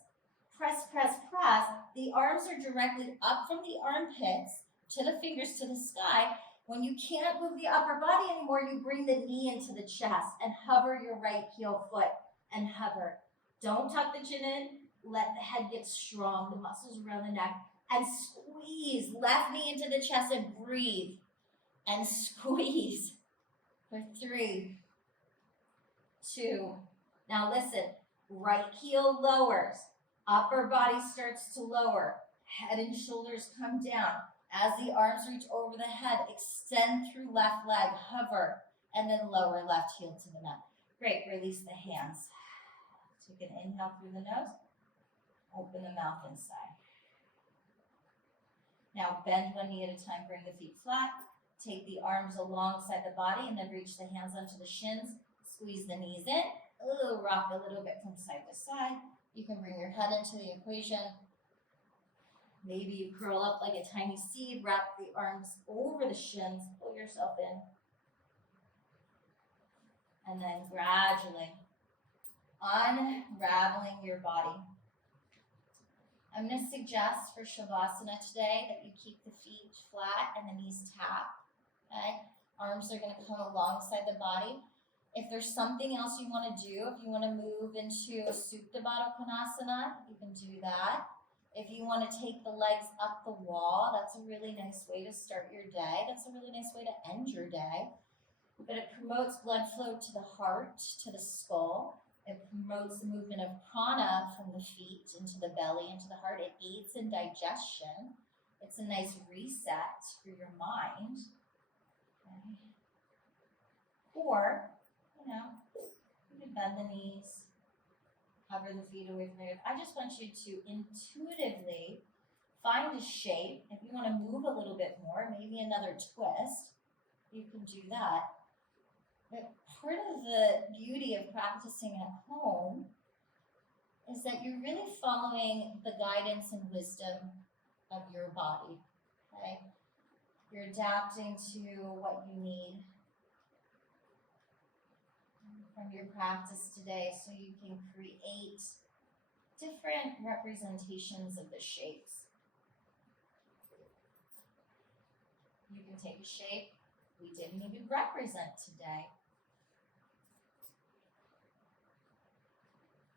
press, press, press. The arms are directly up from the armpits to the fingers to the sky. When you can't move the upper body anymore, you bring the knee into the chest and hover your right heel foot and hover. Don't tuck the chin in. Let the head get strong, the muscles around the neck, and squeeze left knee into the chest and breathe and squeeze. For 3, 2. Now listen, right heel lowers, upper body starts to lower, head and shoulders come down. As the arms reach over the head, extend through left leg, hover, and then lower left heel to the mat. Great, release the hands. Take an inhale through the nose, open the mouth inside. Now bend one knee at a time, bring the feet flat. Take the arms alongside the body and then reach the hands onto the shins. Squeeze the knees in. Rock a little bit from side to side. You can bring your head into the equation. Maybe you curl up like a tiny seed, wrap the arms over the shins, pull yourself in. And then gradually unraveling your body. I'm going to suggest for Shavasana today that you keep the feet flat and the knees tapped. Okay? Arms are going to come alongside the body. If there's something else you want to do, if you want to move into a Supta Baddha Konasana, you can do that. If you want to take the legs up the wall, that's a really nice way to start your day. That's a really nice way to end your day. But it promotes blood flow to the heart, to the skull. It promotes the movement of prana from the feet into the belly, into the heart. It aids in digestion. It's a nice reset for your mind. Okay. Or, you can bend the knees, hover the feet away from the earth. I just want you to intuitively find a shape. If you want to move a little bit more, maybe another twist, you can do that. But part of the beauty of practicing at home is that you're really following the guidance and wisdom of your body, okay? You're adapting to what you need from your practice today so you can create different representations of the shapes. You can take a shape we didn't even represent today.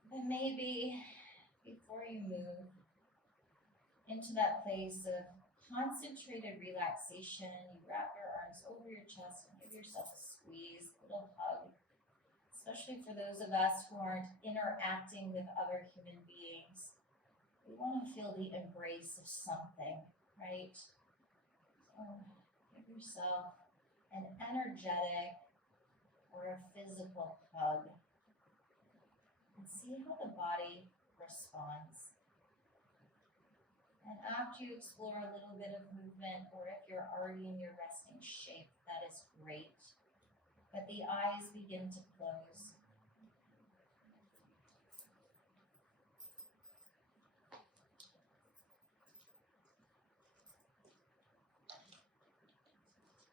But maybe before you move into that place of concentrated relaxation, you wrap your arms over your chest and give yourself a squeeze, a little hug, especially for those of us who aren't interacting with other human beings. We want to feel the embrace of something, right? So give yourself an energetic or a physical hug. And see how the body responds. And after you explore a little bit of movement, or if you're already in your resting shape, that is great. But the eyes begin to close.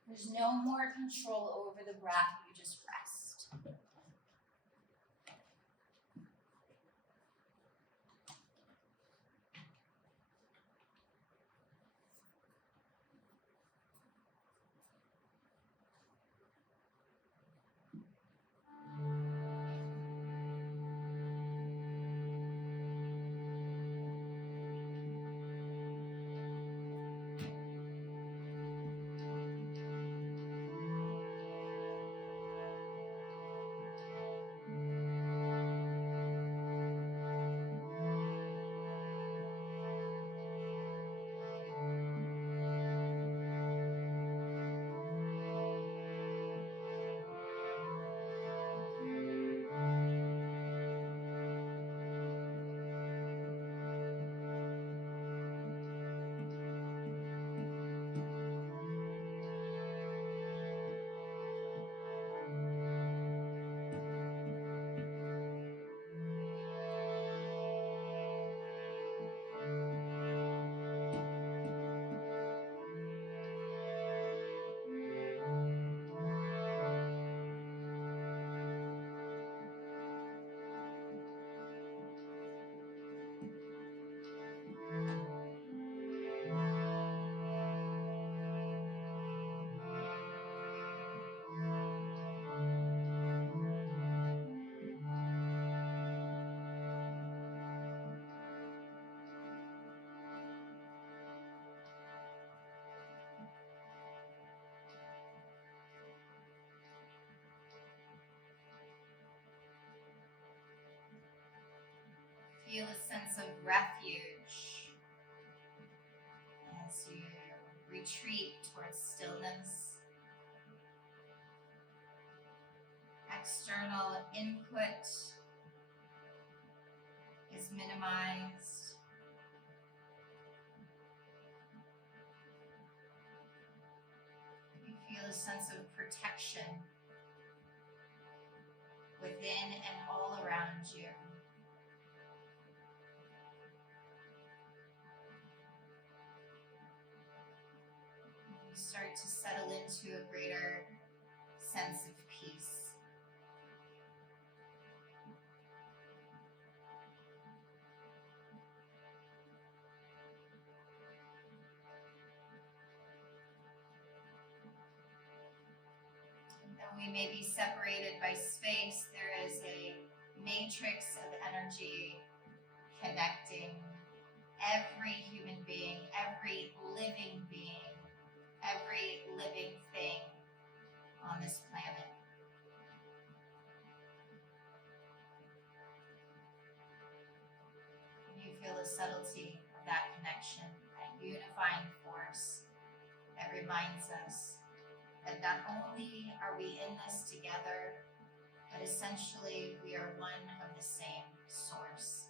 There's no more control over the breath, you just rest. feel a sense of refuge as you retreat towards stillness. External input is minimized. You feel a sense of protection within and all around you. You start to settle into a greater sense of peace. Though we may be separated by space, there is a matrix of energy connecting every human being, every living being, every living thing on this planet. You feel the subtlety of that connection, that unifying force that reminds us that not only are we in this together, but essentially we are one of the same source.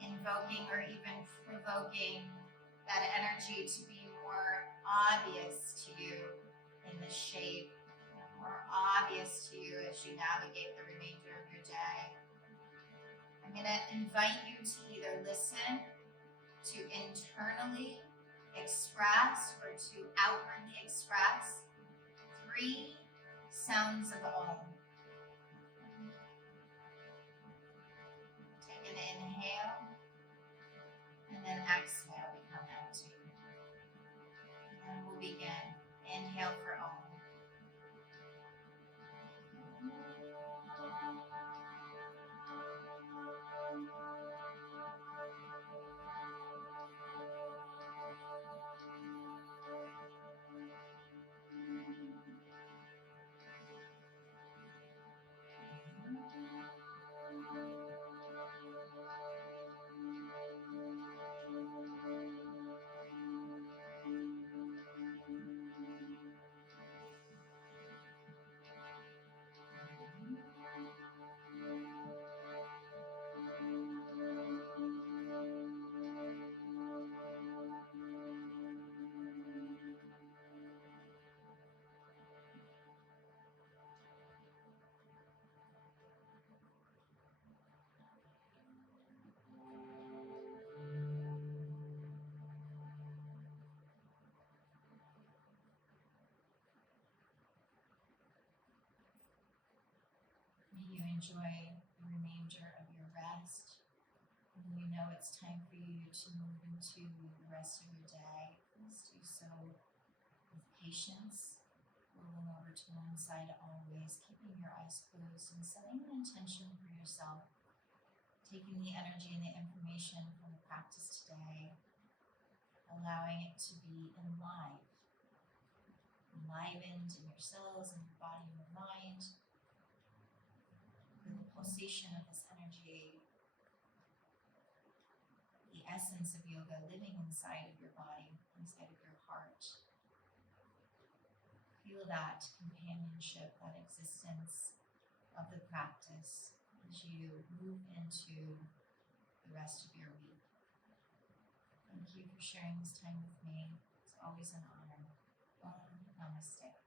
Invoking or even provoking that energy to be more obvious to you in the shape, more obvious to you as you navigate the remainder of your day. I'm going to invite you to either listen, to internally express, or to outwardly express 3 sounds of Om. Take an inhale, and then exhale, become empty. And then we'll begin. Inhale for Om. May you enjoy the remainder of your rest. And you know it's time for you to move into the rest of your day. Please do so with patience, rolling over to one side always, keeping your eyes closed and setting an intention for yourself, taking the energy and the information from the practice today, allowing it to be enlivened in your cells, in your body, and your mind, with the pulsation of this energy, the essence of yoga living inside of your body, inside of your heart. Feel that companionship, that existence of the practice as you move into the rest of your week. Thank you for sharing this time with me. It's always an honor. Om Namaste.